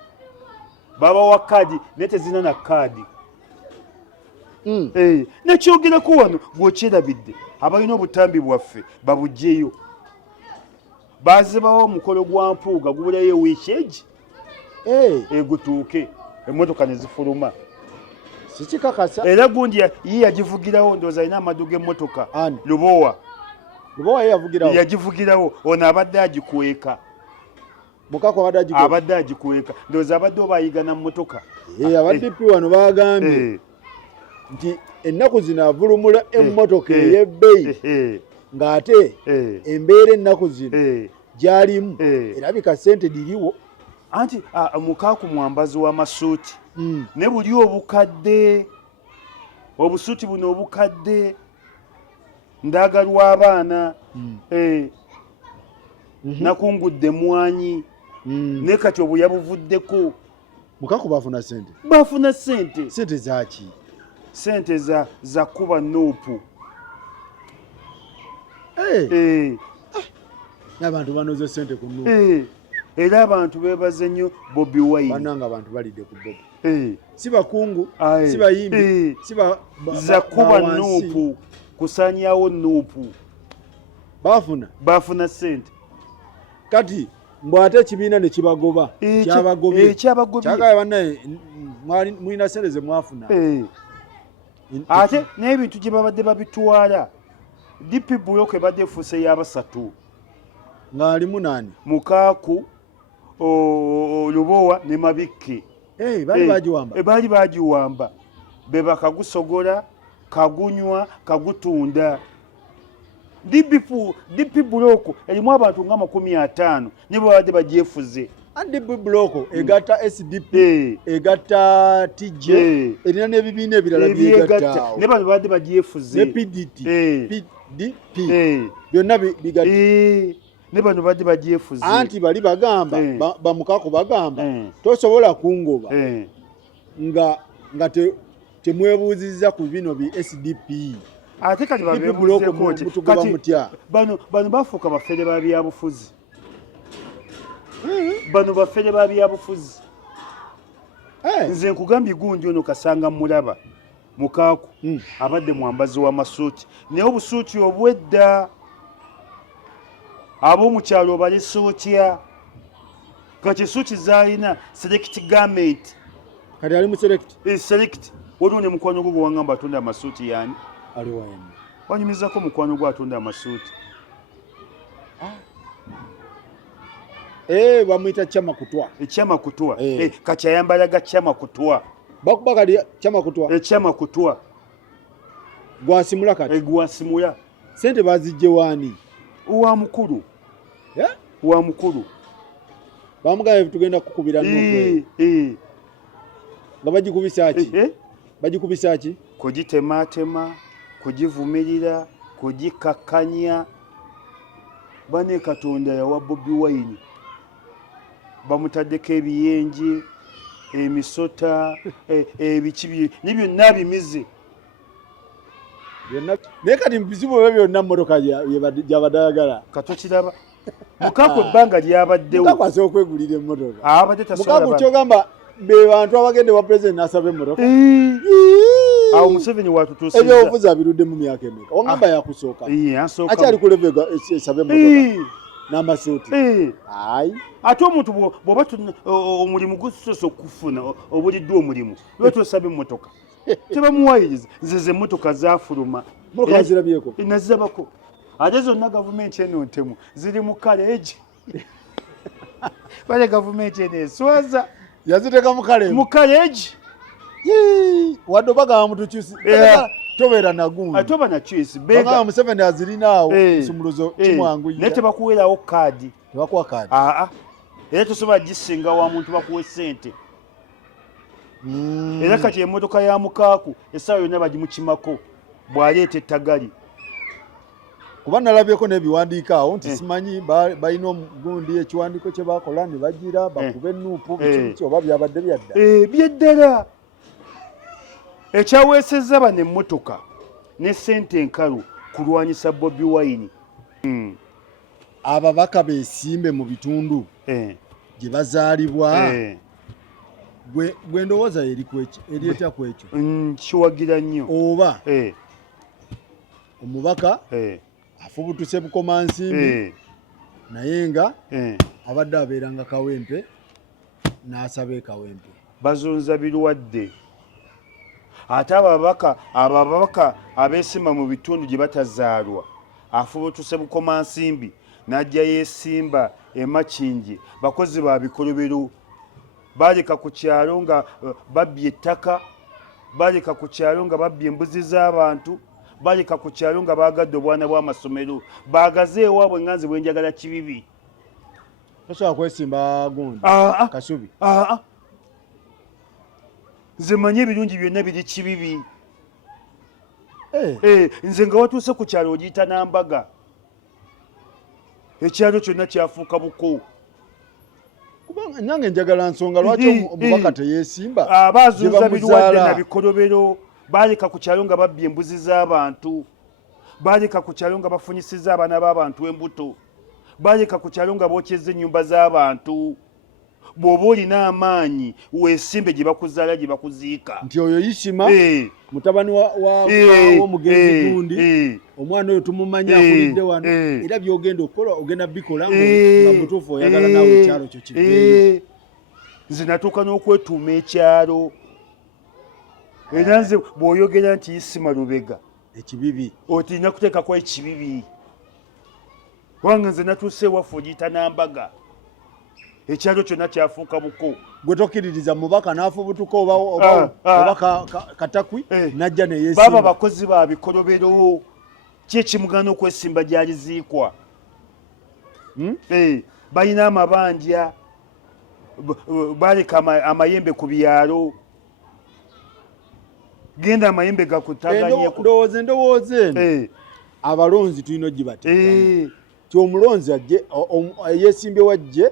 babawa kaadi naye tezirina na kaadi nekyogerako wano gwokyerabidde abalina obutambi bwaffe babugjeyo bazibawo omukolo gwa Mpuuga gubulayo wiiki egi gutuuke emmotoka ne zifuluma sikikakasa era gundi ye yagivugirawo ndowooza alina amadu g'emmotoka Lubowa yagivugirawo ono abadde agikweka Mukaaku abadde agikweka ndowooza abadde oba ayigana mu mmotoka abaddipi wano bagambye nti ennaku zino avulumula emmotoka ey'ebbeeyi ng'ate embeera ennaku zino gy'alimu erabika ssente diriwo anti Mukaaku mwambazi w'amasuuti ne buli obukadde obusuuti buno obukadde ndaagalwa abaana nakungudde mwanyi ne kati obwo yabuvuddeko Mukaaku bafuna ssente ssente zaki ssente za kuba nuupu n'abantu banoze ssente ku nuupu era abantu beebaze nnyo Bobi Wine bannanga abantu balidde ku Bobi si bakungu si bayimbi si za kuba nuupu kusaanyawo nuupu bafuna ssente kati mbw ate ekibiina ne kibagoba kyabagobye kyagala bannaye mulina ssente ze mwafuna ate n'ebintu gye babadde babitwala DP buloko ebadde efuuse y'abasatu ng'alimu nani Mukaaku Lubowa ne Mabikki baali bagiwamba be bakagusogola kagunywa kagutunda DP buloko erimu abantu nga 50 ne babadde bagyefuze DP buloko egatta SDP egatta TJ erina n'ebibiina ebirala byegatta ne bano babadde bagyefuze ne PDP byonna bigatta ne bano badde bagyefuze anti bali bagamba Mukaaku bagamba tosobola kungoba nga temwebuuzizza ku bino bi SDP ate kati mutugaba mutya bano bafuuka bafere ba byabufuzi bano bafere ba byabufuzi nze nkugambye gundi ono kasanga mulaba Mukaaku abadde mwambazi w'amasuuti naye obusuuti obwedda ab'omukyalo balese otya kati suuti zaalina select garment kati ali mu select waliwo ne mukwano gwo gwe wangamba atunda amasuuti yaani wanyumizako mukwano gwo atunda amasuuti bamuyita Kyamakutwa kati ayambalaga Kyamakutwa bakuba kati Kyamakutwa gwasimula kati gwasimula ssente bazijje waani wa mukulu bamugambye tugenda kukubira nga bagikubisa ki kugitematema kugivumirira kugikakkanya bane Katonda yawa Bobi Wine bamutaddeko ebiyenje emisota ebiki byonna bimize naye kati bizibu bwe byonna mmotoka gyabadde ayagala katokiraba Mukaaku ebbanga lyabaddewo Mukaaku asobola okwegulira emmotoka abadde tasobola Mukaaku kyogamba be bantu abagende wa pulezidenti n'asaba emmotoka awo Museveni watutuusizza ebyobufuzi abirudde mu myaka emeka wangamba yakusooka akyali ku levega esaba emmotoka n'amasuuti ate omuntu bw'oba omulimu gusosa okufuna obuliddwa omulimu lwe tosaba emmotoka tebamuwayiriza nze emmotoka zaafuluma nazirabako ate zonna gavumenti eno ntemu ziri mu kaleegi bale gavumenti eno eswaza yaziteeka mu kaleegi wadde obagamba mutukyusi tobeera nagundi ate oba nakyusi Museveni azirinaawo nsumuluzo kimwanguyira naye tebakuweerawo kaadi tebakuwa kaadi era tosobola gisinga wa muntu bakuwa ssente era kati emmotoka ya Mukaaku essaawa yonna bagimukimako bw'aleeta ettagali kuba nalabyeko n'ebiwandiiko awo nti simanyi balina omugundi ekiwandiiko kye bakola ne bagira bakuba ennuupu biki oba byabadde byadda byeddala ekyaweesezza bano emmotoka ne ssente enkalu kulwanyisa Bobi Wine ababaka beesimbe mu bitundu gye bazaalibwa gwe ndowooza eri etya ku ekyo kiwagira nnyo oba omubaka afubutuse bukomansimbi naye nga abadde abeeranga kawempe n'asaba ekawempe bazunza birwadde ate ababaka abeesimba mu bitundu gye batazaalwa afubutuse bukomansimbi n'ajja yeesimba emakingi bakozi ba bikolobero baleka ku kyalo nga babbye ettaka baleka ku kyalo nga babbye embuzi z'abantu baleka ku kyalo nga baagadde obwana bw'amasomero baagaze ewaabwe nganze bwe njagala kibibi tosobola kwesimba gundi kasubi nze manyi ebirungi byonna biri kibibi nze nga watuuse ku kyalo ogiyita Nambaga ekyalo kyonna kyafuuka buko nange njagala nsonga lwaki omubaka teyeesimba abaazunza birwadde na bikolobero baleka ku kyalo nga babbye embuzi z'abantu baleka ku kyalo nga bafunyisiza abaana b'abantu embuto baleka ku kyalo nga bookyeza ennyumba z'abantu bw'oba olina amaanyi weesimbe gye bakuzaala gye bakuziika nti oyo Isima mutabani w'omugenzi gundi omwana oyo tumumanyi akulidde wano era by'ogenda okukola ogenda bikola nga mutuufu oyagala naawe ekyalo kyo kive nze natuuka n'okwetuuma ekyalo era nze bw'oyogera nti Isima Lubega ekibibi otiina kuteekako ekibibi wange nze natuuse ewaffe ogiyita Nambaga ekyalo kyonna kyafuuka buko gwe tokkiririza mubaka n'afubutuka oba katakwi najja neyeesimba baba bakozi ba bikolobero ki ekimugana okwesimba gy'aliziikwa balina amabanja baleka amayembe ku byalo genda amayembe gakutaganyeko ndowooze abalonzi tulina ogibateekamu ti omulonzi ajje yeesimbye wajje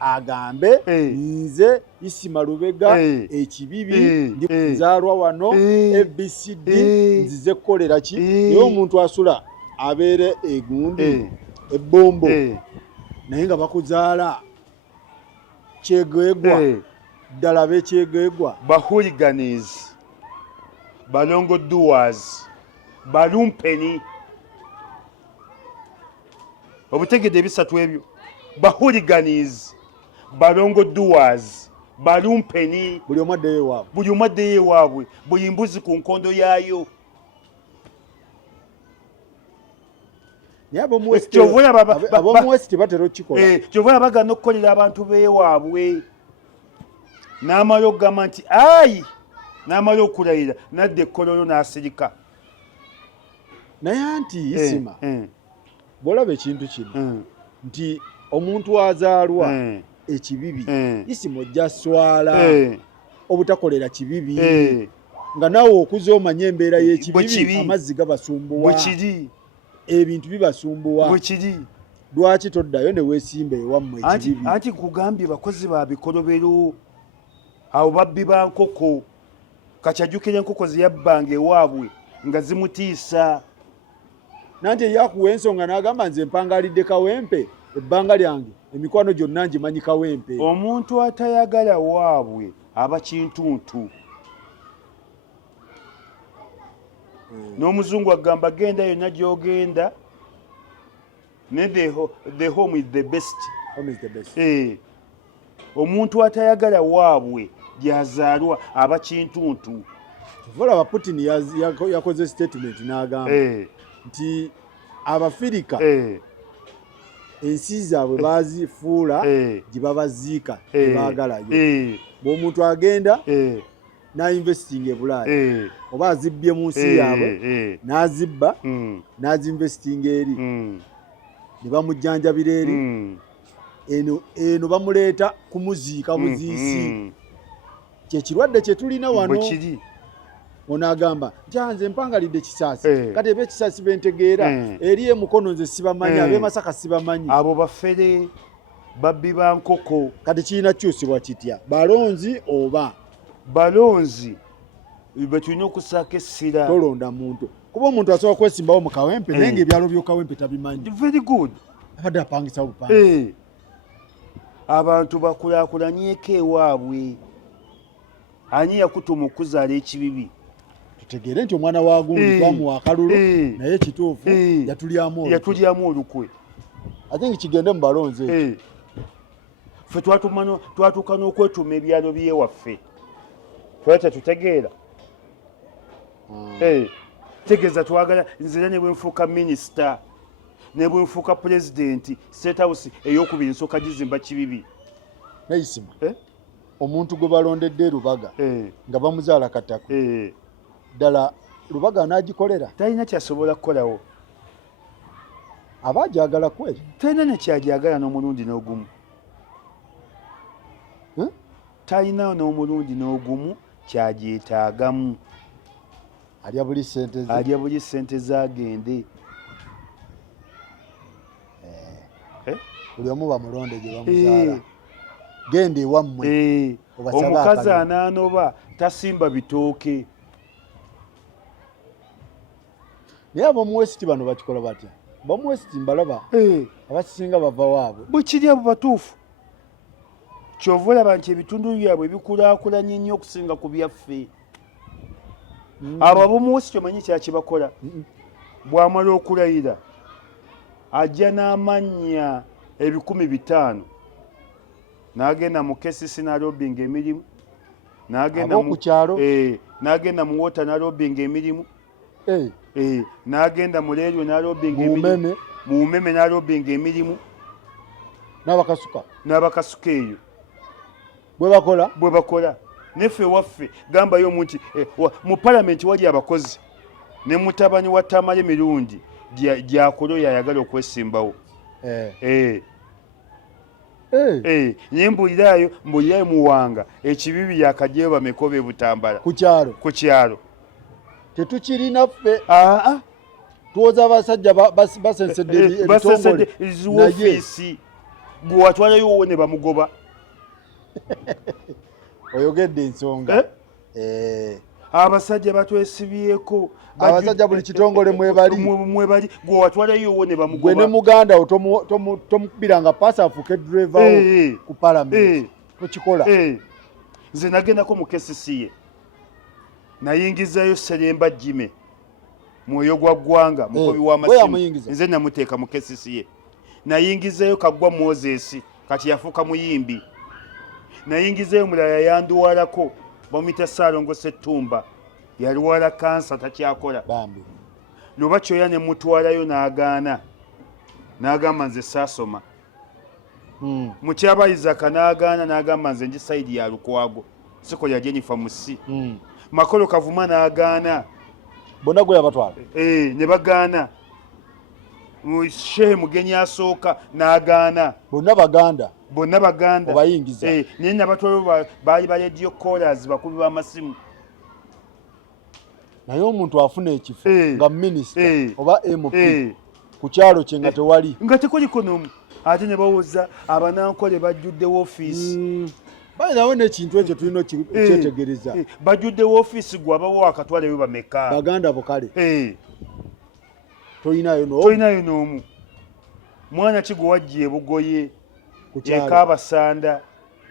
agambe nze Isima Lubega ekibibi ndi nzaalwa wano ABCD nzize kukolera ki naye omuntu asula abeere egundi ebbombo naye nga bakuzaala kyegwegwa ddala b'ekyegwegwa bahooliganizi balongo doers balumpeni obutegedde ebisatu ebyo bahooliganizi balongo doers balumpeni buli omu addeyo ewaabwe buli mbuzi ku nkondo yaayo naye ab'omuwesi tebatera okukikola kyova bagana okukolera abantu beewaabwe n'amala okugamba nti ayi n'amala okulayira nadda ekkololo n'asirika naye anti Isima bw'olaba ekintu kino nti omuntu azaalwa ekibibi Isima ojja swala obutakolera kibibi nga naawe okuza omanye embeera y'ekibibi amazzi gabasumbuwa ebintu bibasumbuwa lwaki toddayo ne weesimba ewammwe ekibibi anti kugambye bakozi ba bikolobero abo babbi ba nkoko kakyajjukira enkoko zeyabbanga ewaabwe nga zimutiisa nanti eyakuwa ensonga n'agamba nze mpangalidde kawempe ebbanga lyange emikwano gyonna ngimanyi kawempe omuntu atayagala waabwe aba kintuntu n'omuzungu agamba genda yonna gy'ogenda ne the home is the best omuntu atayagala waabwe gyazaalwa aba kintuntu olaba Putin yakoze statement n'agamba nti Abafirika ensi zaabwe bazifuula gye babaziika tebaagalayo bw'omuntu agenda n'investinga e Bulaaya oba azibbye mu nsi yaabwe n'azibba n'azinvestinga eri ne bamujjanjabira eri eno bamuleeta kumuziika buziisi kyekirwadde kye tulina wano onagamba njanze mpangalidde kisaasi kati ebe kisaasi bentegeera eri emukono nze sibamanyi abe Masaka sibamanyi abo bafere babbi ba nkoko kati kiina kyusibwa kitya balonzi oba balonzi betulina okusaako essira tolonda muntu kuba omuntu asobola kwesimbawo mu kawempe naye ng'ebyalo by'okawempe tabimanyi very good abadde apangisa bupangisa abantu bakulaakulanyeko ewaabwe ani yakutuma okuzaala ekibibi tutegeere nti omwana wa gundi twamuwa akalulu naye kituufu yatulyamu olukwe ate nga kigende mu balonzi ffe twatuuka n'okwetuma ebyalo byewaffe twata tutegeera tegeeza twagala nzira ne bwe nfuuka minisita ne bwe nfuuka pulezidenti state house ey'okubiri nsooka gizimba kibibi Isma omuntu gwe balondedde Lubaga nga bamuzaala Katako ddala Lubaga anaagikolera talina kyasobola kukolawo aba agyagala kweri talina nekyagyagala n'omulundi n'ogumu talina n'omulundi n'ogumu kyagyetaagamu alya buli ssente zagende buli omu bamulonde gye bamuzaala genda ewammwe omukazi anaanoba tasimba bitooke naye abomuwesiti bano bakikola batya bamuwesiti mbalaba abasinga bava waabwe bwekiri abo batuufu kyova olaba nti ebitundu byabwe bikulaakulanye nnyo okusinga ku byaffe abo abomuwesiti omanyi kyakibakola bw'amala okulayira ajja n'amannya 500 n'agenda mu kesisi n'alobinga emirimu n'agenda mu wota n'alobinga emirimu n'agenda mu leeryo n'alobinga emirimu mu umeme n'alobinga emirimu n'abakasuka eyo bwe bakola neffe waffe gambayo omuntu mu palamenti wali abakozi ne mutabani wa Tamale mirundi gyakulo yayagala okwesimbawo naye mbulirayo muwanga ekibibi yakajjeyo bamekobe butambala ku kyalo tetukirina ffe tuwoza abasajja basensedde ebitongole ofiisi gwe watwalayo wowe ne bamugoba oyogedde ensonga abasajja batwesibyeko abasajja buli kitongole mwebali gwe watwalayo wowe ne bamugoba gwe ne muganda wo tomukubiranga paasi afuuke driva wo ku palamenti tokikola nze nagendako mu kesisiye nayingizayo Seremba Jime mwoyo gwa ggwanga mukobi w'amasimu nze namuteeka mu kesisiye nayingizayo Kaggwa Moses kati yafuuka muyimbi nayingizayo mulala yanduwalako bamuyita Saalongo Ssettumba yalwala kansa takyakola luba kyoya ne mutwalayo n'agamba nze saasoma mukyabayizaaka n'agamba nze nji sayidi ya Lukwago sikolya Jennifer Musi Makolo Kavuma n'agaana bonna gwe yabatwala ne bagaana Shehe Mugenyi asooka n'agaana bonna baganda obayingiza naye nabatwala baali ba radio callers bakubi b'amasimu naye omuntu afuna ekifo nga minisita oba MP ku kyalo kye nga tewali nga tekuliko n'omu ate ne bawoza abanankole bajjudde woofiisi balinawo n'ekintu ekyo tulina okyetegereza bajjudde woofiisi gwe abawo akatwala ebyo bameka baganda bukale tolinayo n'omu mwana ki gwe wajja ebugoye ekaabasanda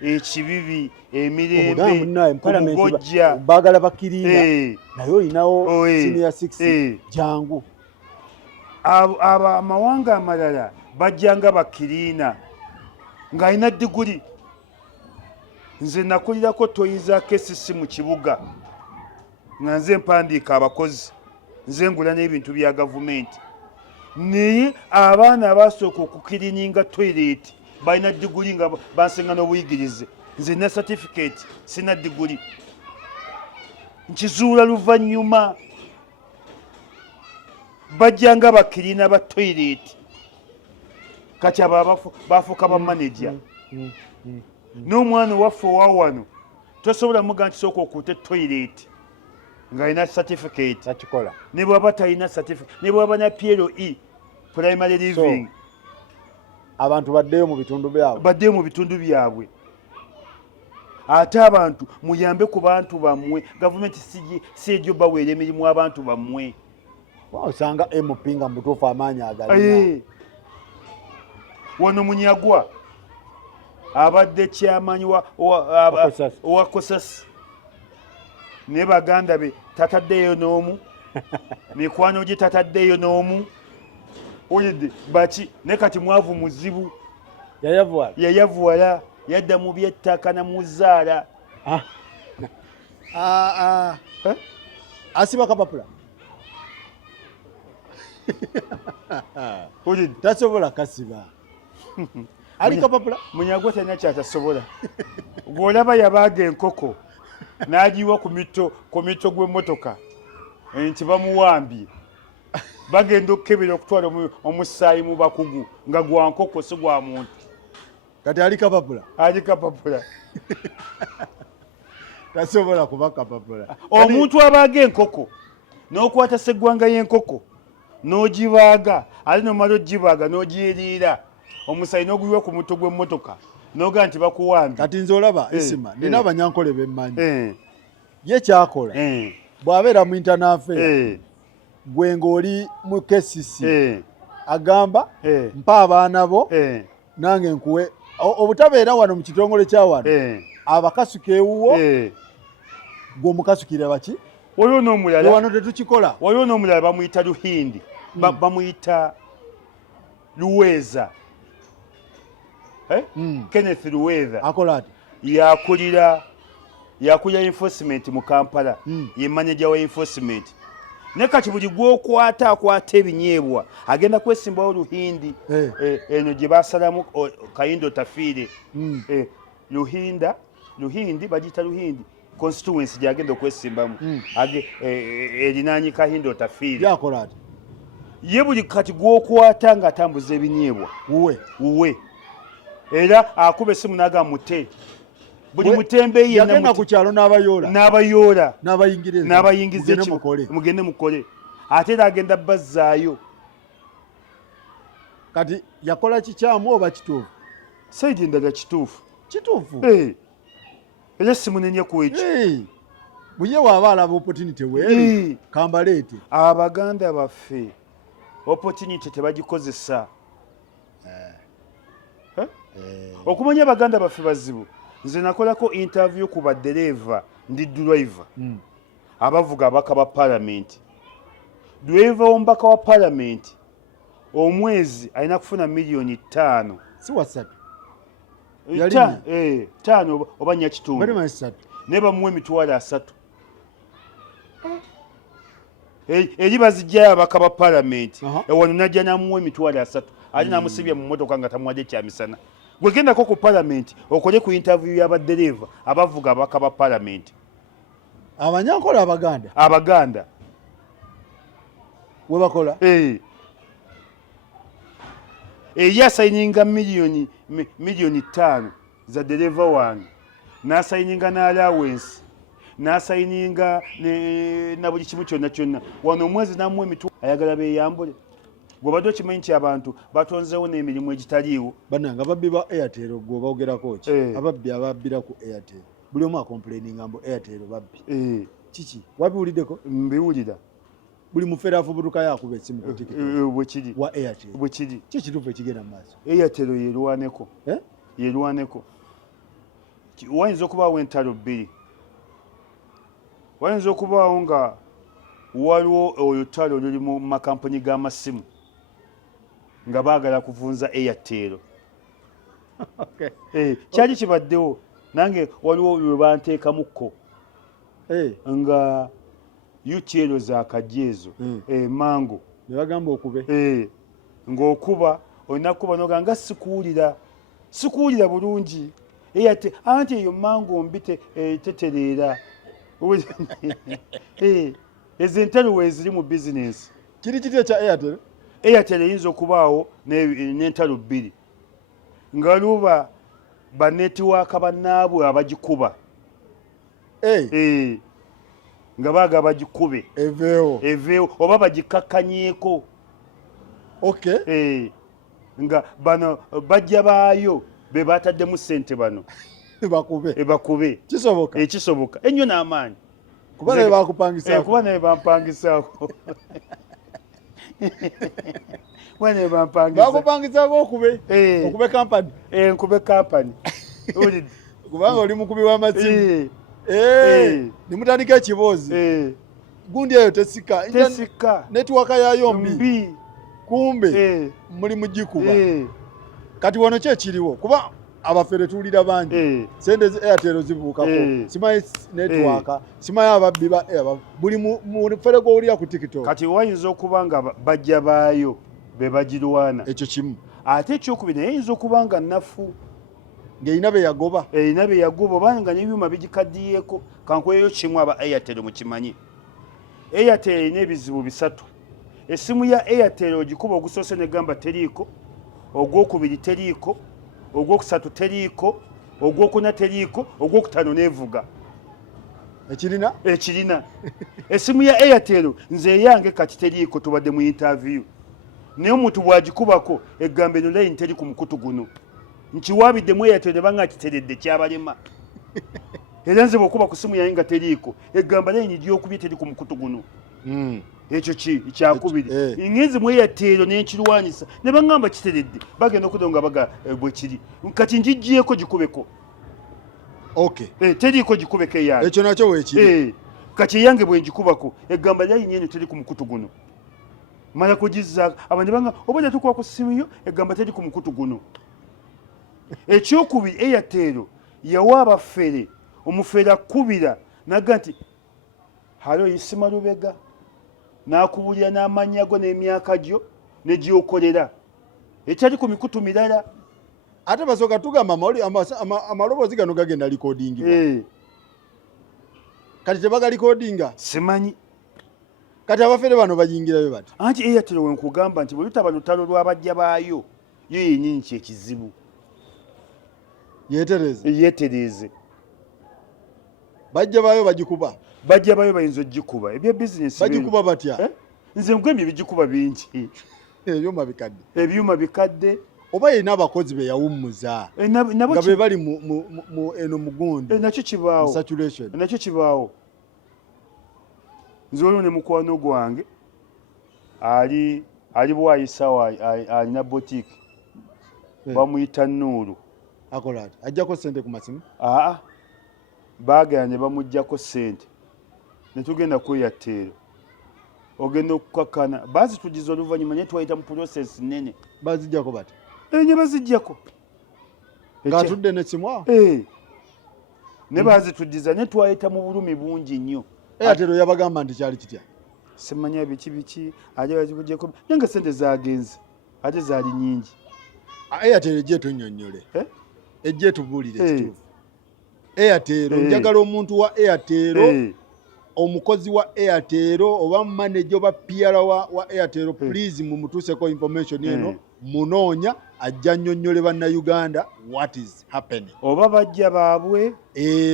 ekibibi emirembe kumugojja bagala bakiriina naye olinawo senior 6 jangu amawanga amalala bajjanga bakiriina ng'alina diguli nze nakulirako toyiza kesisi mu kibuga nga nze mpandiika abakozi nze ngula n'ebintu bya gavumenti naye abaana abasooka okukirininga toilet balina diguli nga bansenga n'obuyigirize nze na certificate sina diguli nkizuula luvannyuma bajjanga bakirina ba toilet kati abo bafuuka bamaneja n'omwana waffe owa wano tosobola muga nti sooka okuute toilet ng'alina certificate takikola. ne bw'aba talina certificate ne bw'aba na PLE primary living abantu baddeyo mu bitundu byabwe. Ate abantu muyambe ku bantu bammwe, gavumenti si ejjo baweera emirimu abantu bammwe. Osanga MP nga mutuufu amaanyi agalina. Wano Munyagwa abadde kyamanyi wa Kosasi ne baganda be tataddeyo n'omu, mikwano gye tataddeyo n'omu. Oyidde baki ne kati mwavu muzibu yayavuwala yadda mu by'ettaka na muzaala. Asiba kapapula tasobola kasiba ali kapapula. Munyagwa talina kyatasobola. Gw'olaba yabaaga enkoko n'agiwa ku mito gw'emmotoka nti bamuwambye, bagenda okukebera okutwala omusaayi mu bakugu nga gwa nkoko si gwa muntu. Kati ali kapapula tasobola kuba kapapula. Omuntu abaaga enkoko n'okwata seggwanga y'enkoko n'ogibaaga ate nomala ogibaaga n'ogyeriira omusaayi n'oguyiwa ku mutwe gw'emmotoka n'ogaa nti bakuwambye. Kati nze olaba Isma nina abanyankole bemmanyi ye kyakola bw'abeera mu internal affair gwe ng'oli mu KCC agamba mpa abaana bo nange nkuwe obutabeera wano mu kitongole kya wano abakasuka ewuwo gwe omukasukira baki waliwo n'omulala wano tetukikola. Waliwo n'omulala bamuyita Luhindi bamuyita Luweeza Kenneth Luweeza akola ati yakulira enforcement mu Kampala ye manager wa enforcement. Ne kati buli gw'okwata akwata ebinyeebwa agenda kwesimbawo Luhindi eno gye basalamu Kayindo tafiire Luhindi bagiyita Luhindi constituency gyagenda okwesimbamu erinaanyi Kayindo tafiire. Yakola ati ye buli kati gw'okwata ng'atambuza ebinyeebwa wuwe era akuba essimu n'aga mute buli mutembeeyi yagenda ku kyalo n'abayoola n'abayingiza mugende mukole ate era agenda bazzaayo. Kati yakola kikyamu oba kituufu? Saidi endala kituufu era simunenye ku ekyo. Buye waaba alaba opportunity weeri kambaleete. Abaganda baffe opportunity tebagikozesa. Okumanya Abaganda baffe bazibu. Nze nakolako interview ku badereva ndi driver abavuga abaka ba parliament. Driver ombaka wa parliament omwezi alina kufuna $5,000,000 si wasatu tano oba nyakitundu ne bamuwa $3,000 eri bazijjayo abaka ba parliament ewano najja namuwa $3,000 ate namusibya mu mmotoka nga tamuwadde kyamisana. Gwe gendako ku parliament okole ku interview y'abadereva abavuga abaka ba parliament. Abanyankola Abaganda we bakola yasayininga miliyoni 5 za dereva wange n'asayininga n'allowance n'asayininga na buli kimu kyonna wano omwezi namuwa emitwalo ayagala beeyambule. Gwobadde okimanyi nti abantu batonzeewo n'emirimu egitaliiwo. Bannange ababbi ba AITEL gwe boogerako ki ababbi ababbira ku AITEL buli omu akomplaininga mbu AITEL babbi kiki wabiwuliddeko? Mbiwulira buli mufeerafu butuka yakuba essimu ku tikiti bwekiri wa AITEL bwekiri kikituufu ekigenda mu maaso. AITEL yerwaneko wayinza okubaawo entalo bbiri. Wayinza okubaawo nga waliwo olutalo oluli mu makampuni g'amasimu nga baagala kuvunza AITEL. Kyali kibaddewo nange waliwo lwe banteekamukko nga UTL zaakajja ezo mango ne bagamba okube ng'okuba olina kuba noga nga sikuwulira bulungi anti eyo mango mbi tetereera. Ezo entalo weeziri mu bizinensi. Kiri kitya kya AITEL? AITEL eyinza okubaawo n'entalo bbiri nga luba banetiwaaka bannaabwe abagikuba nga baga bagikube eveewo oba bagikakkanyeeko. Okay. Nga bano bajja baayo be bataddemu ssente bano bakube kisoboka ennyo n'amaanyi kuba naye bakupangisaako kuba naye bampangisaako bakupangisaako okube kampani nkube kampani kubanga oli mukubi w'amasimu nimutandika ekiboozi gundi eyo tesika netiwaka yayo mbi kumbe muli mugikuba kati wano kyekiriwo kuba abafere tuwulira bangi sente Airtel zibuukako simanyi netwaka simanyi ababbi buli mufere gw'owulira ku TikTok. Kati wayinza okuba nga bajja baayo be bagirwana ekyo kimu ate ekyokubiri naye yinza okuba nga nnafu ng'erina be yagoba erina be yagoba obanga n'ebyuma bigikaddiyeeko kankweyo kimu aba Airtel mukimanyi. Airtel erina ebizibu bisatu. Esimu ya Airtel ogikuba ogusoose negamba teriiko, ogwokubiri teriiko, ogwokusatu teriiko, ogwokuna teriiko, ogwokutaano neevuga. Ekirina. Esimu ya Airtel nze eyange kati teriiko tubadde mu interview. Naye omuntu bw'agikubako egamba eno layini teri ku mukutu guno. Nkiwaabiddemu Airtel ne banga kiteredde kyabalema. Era nze bw'okuba ku simu yange nga teriiko egamba layini gy'okubye teri ku mukutu guno. Ekyo kyakubiri ngenzi mu Airtel n'enkirwanyisa ne bangamba kiteredde bagenda okudonga baga bwe kiri kati ngigyeko gikubeko. Teriiko gikubeko eyange ekyo nakyo weekiri kati eyange bwe ngikubako egamba layini eno teri ku mukutu guno mala kugizzaako abantu banga oba tetukuba ku simu yo egamba teri ku mukutu guno. Ekyokubiri Airtel yawa abafere omufere akubira naga nti halo isima Lubega n'akubulira n'amannya go n'emyaka gyo ne gy'okolera ekyali ku mikutu mirala. Ate basooka tugamba amaloboozi gano gagenda likodingibwa kati tebaga likodinga simanyi. Kati abafere bano bayingirayo bati anti Airtel wenkugamba nti bwe lutaba lutalo lw'abajja baayo yo yennyini kyekizibu yeetereeze bajja baayo bagikuba bajja bayo bayinza ogikuba ebya bizinesi bagikuba batya nze nkugambye bigikuba bingi ebyuma bikadde oba yerina abakozi be yawummuza nga be bali eno mugundi nakyo kibaawo nze olwo ne mukwano gwange ali bwayisawo alina botiki bamuyita Nuuru akola ati ajjako sente ku masimu baagala ne bamuggyako sente ne tugenda ku Airtel ogenda okukakkana baazitugiza oluvannyuma naye twayita mu process nnene. Baziggyako bati nye baziggyako ng'atudde n'essimu awo ne baazitugiza ne twayita mu bulumi bungi nnyo. Airtel yabagamba nti kyali kitya simanya biki ate bazikugyeko naye nga sente zaagenze ate zaali nnyingi. Airtel ejje tunnyonnyole ejje tubuulire ekituufu. Airtel njagala omuntu wa Airtel omukozi wa Airtel oba manager oba PR wa Airtel please mumutuuseko information eno munoonya ajja nnyonnyole bannayuganda what is happening oba bajja baabwe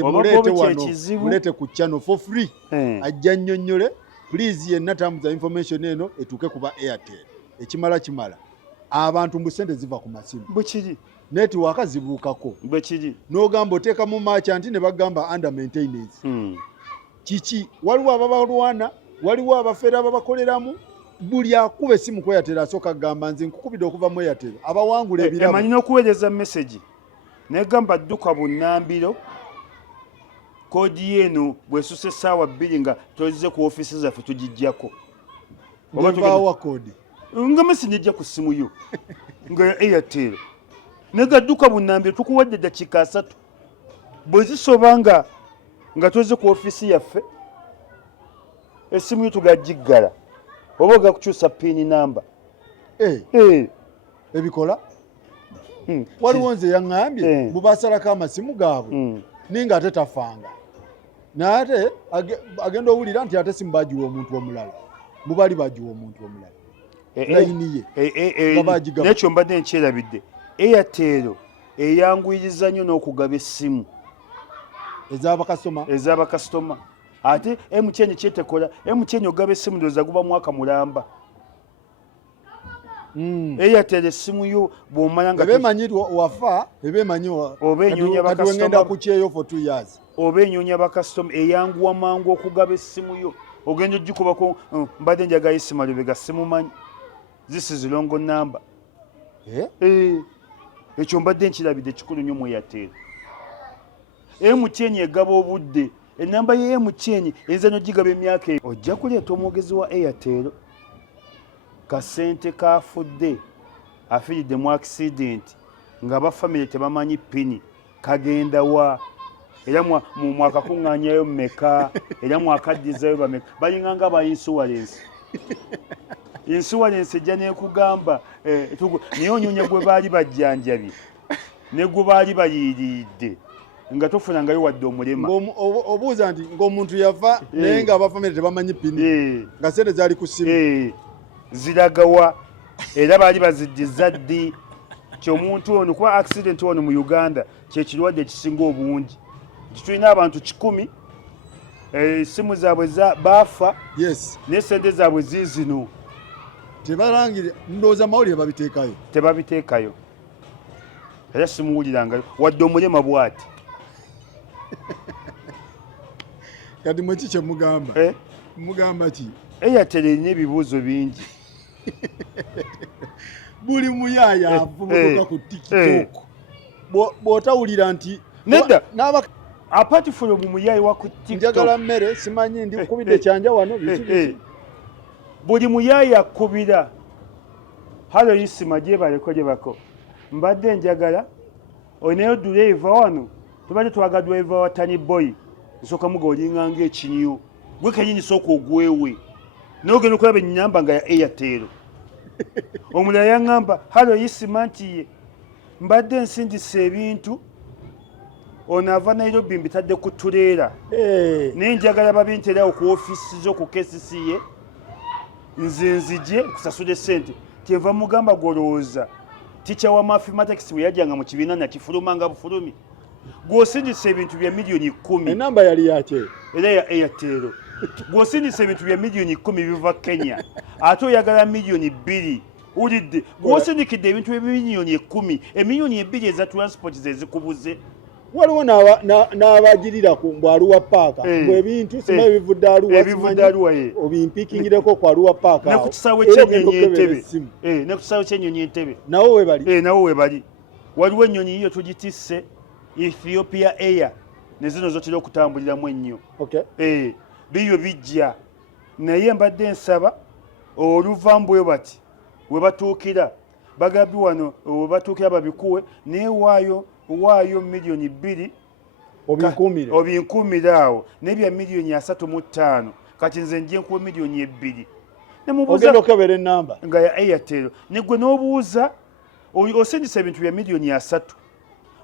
mulete wano mulete ku channel for free ajja nnyonnyole please yenna tamuza information eno etuuke kuba Airtel kimala abantu mbusente ziva ku masimu bwekiri network zibuukako bwekiri n'ogamba oteeka mu merchant ne bagamba under maintenance kiki waliwo ababalwana waliwo abafere ababakoleramu buli akuba essimu ku Airtel asooka gamba nze nkukubidde okuva mu Airtel abawangula ebirabo emanyi n'okuweereza message negamba dduka bunnambiro koodi yeeno bw'esusa essaawa 2 nga tozze ku ofiisi zaffe tugijjako obavaawa koodi nga mesi nejja ku ssimu yo nga Airtel nega dduka bunnambiro tukuwadde eddakiika 3 bwe zisoba nga tozze ku ofiisi yaffe essimu yo tugagiggala oba ogakukyusa piini namba ebikola waliwo nze yaŋŋambye bubasalako amasimu gaabwe ninga ate tafanga naate agenda owulira nti ate simu bagiwa omuntu omulala bubali bagiwa omuntu omulala layini ye nekyo mbadde nkyerabidde Airtel eyanguyiriza nnyo n'okugaba essimu ez'abakasitoma ate MTN kyetekola MTN ogaba essimu ndoza guba mwaka mulamba AITEL essimu yo bw'omala nga ebemanyi wafa ebemanyi oba enyonya bakasitoma kucheyo for 2 years oba enyonya bakasitoma eyanguwa mangu okugaba essimu yo ogenda ogikubako mbadde njagayo essimu Lubega simumanyi this is longo number ekyo mbadde nkirabidde kikulu nnyo mu AITEL MTN egaba obudde enamba ye MTN enza n'ogigaba emyaka ojja kuleeta omwogezi wa AITEL kasente kafudde afiiridde mu accident nga bafamily tebamanyi pini kagenda wa era mu mwakakuŋŋaanyayo mmeka era mwakaddizayo bameka balinganga ba insurance ejja neekugamba naye onyonya gwe baali bajjanjabi ne gwe baali bayiiridde nga tofunangayo wadde omulema obuuza nti ng'omuntu yafa naye nga abafamily tebamanyi pini nga sente zaali ku simu ziragawa era baali baziddiza ddi kyomuntu ono kuba accident ono mu Uganda kyekirwadde ekisinga obungi tulina abantu 100 essimu zaabwe baafa n'esente zaabwe ziizino tebalangire ndowooza mawulire tebabiteekayo era simuwulirangayo wadde omulema bw'ati kati mweki kyemugamba mugamba ki AITEL erina ebibuuzo bingi buli muyaaya avubuka ku TikTok bw'otawulira nti nedda apart from muyaaya wa ku TikTok njagala mmere simanyi ndi kubidde kyanja wano buli muyaaya akubira halo Isma gyebaleko gyebako mbadde njagala oneyo driver wano tubadde twaga driver wa Tani Boy nsooka muga olinganga ekinyo gwe kenyini sooka ogwewe n'ogenda okulaba ennyamba nga ya AITEL omulala yaŋŋamba halo Isma nti ye mbadde nsindisa ebintu ono ava Nairobi mbitadde ku tuleera naye njagala babinterawo ku ofiisi zo ku KCCA nze nzije kusasula essente kyenva mugamba golowooza tica wa mathematics bwe yajjanga mu kibiina nakifulumanga bufulumi gw'osindisa ebintu bya miliyoni 10 enamba yali yake era ya AITEL gw'osindisa ebintu bya miliyoni 10 biva Kenya ate oyagala miliyoni 2 ulidde gw'osindikidde ebintu bya miliyoni 10 emiliyoni 2 eza transport zezikubuze waliwo n'abagirira ku mbwaluwa paaka bwebintu sima ebivudde aluwa obimpikingireko ku aluwa paaka ne ku kisaawe ky'ennyonyi entebe nawo webali waliwo ennyonyi yiyo tugitisse Ethiopia Air ne zino zotera okutambuliramu ennyo biyo bijja naye mbadde nsaba oluvambwe bati we batuukira bagabbi wano we batuukira babikuwe naye waayo miliyoni 2 obinkuumire awo n'ebya miliyoni 35 kati nze nje nkuwa miliyoni 2 ogenda okebera ennamba nga ya AITEL ne gwe n'obuuza osindisa ebintu bya miliyoni 3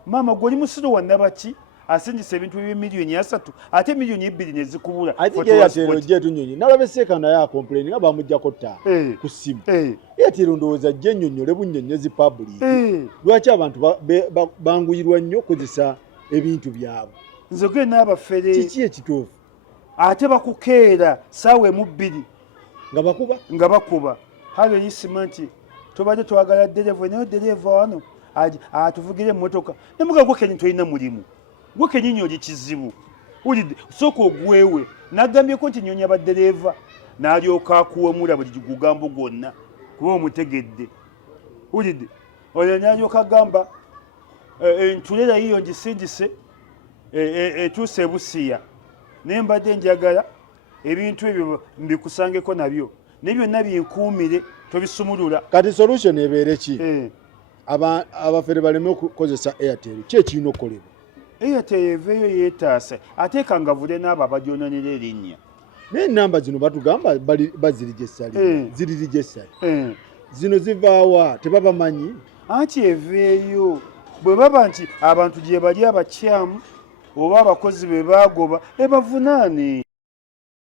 maama gw'oli musiru wannabaki asindisa ebintu bya miliyoni 3 ate miliyoni 2 ne zikubula AITEL ojja etunyonyi nalaba seeka naye akomplaini nga bamugyako ttaala ku ssimu AITEL ndowooza jja ennyonnyole bunnyonnyozi public lwaki abantu banguyirwa nnyo okukozesa ebintu byabwe nze gwe n'abafere kiki ekituufu ate bakukeera saawa emu 2 nga bakuba halo Isma nti tubadde twagala dereva naye dereva wano atuvugire emmotoka nemuga gwe kenyi tolina mulimu gwe kenyinyi oli kizibu ulidde sooka ogwewe nagambyeko nti nyonya baddereva n'alyoka akuwemula buli gugambo gwonna kuba omutegedde ulidde oyo n'alyoka agamba entulera yiyo ngisindise etuuse ebusiya naye mbadde njagala ebintu ebyo mbikusangeko nabyo naye byonna binkuumire tobisumulula kati solution ebeere ki abafere baleme okukozesa AITEL ki ekirina okukolebwa AITEL eveeyo yeetaase ateekangavule n'abo abagyononera erinnya naye ennamba zino batugamba ziririjessali zino zivaawa tebabamanyi anti eveeyo bwe baba nti abantu gye bali abakyamu oba abakozi be baagoba ebavunaane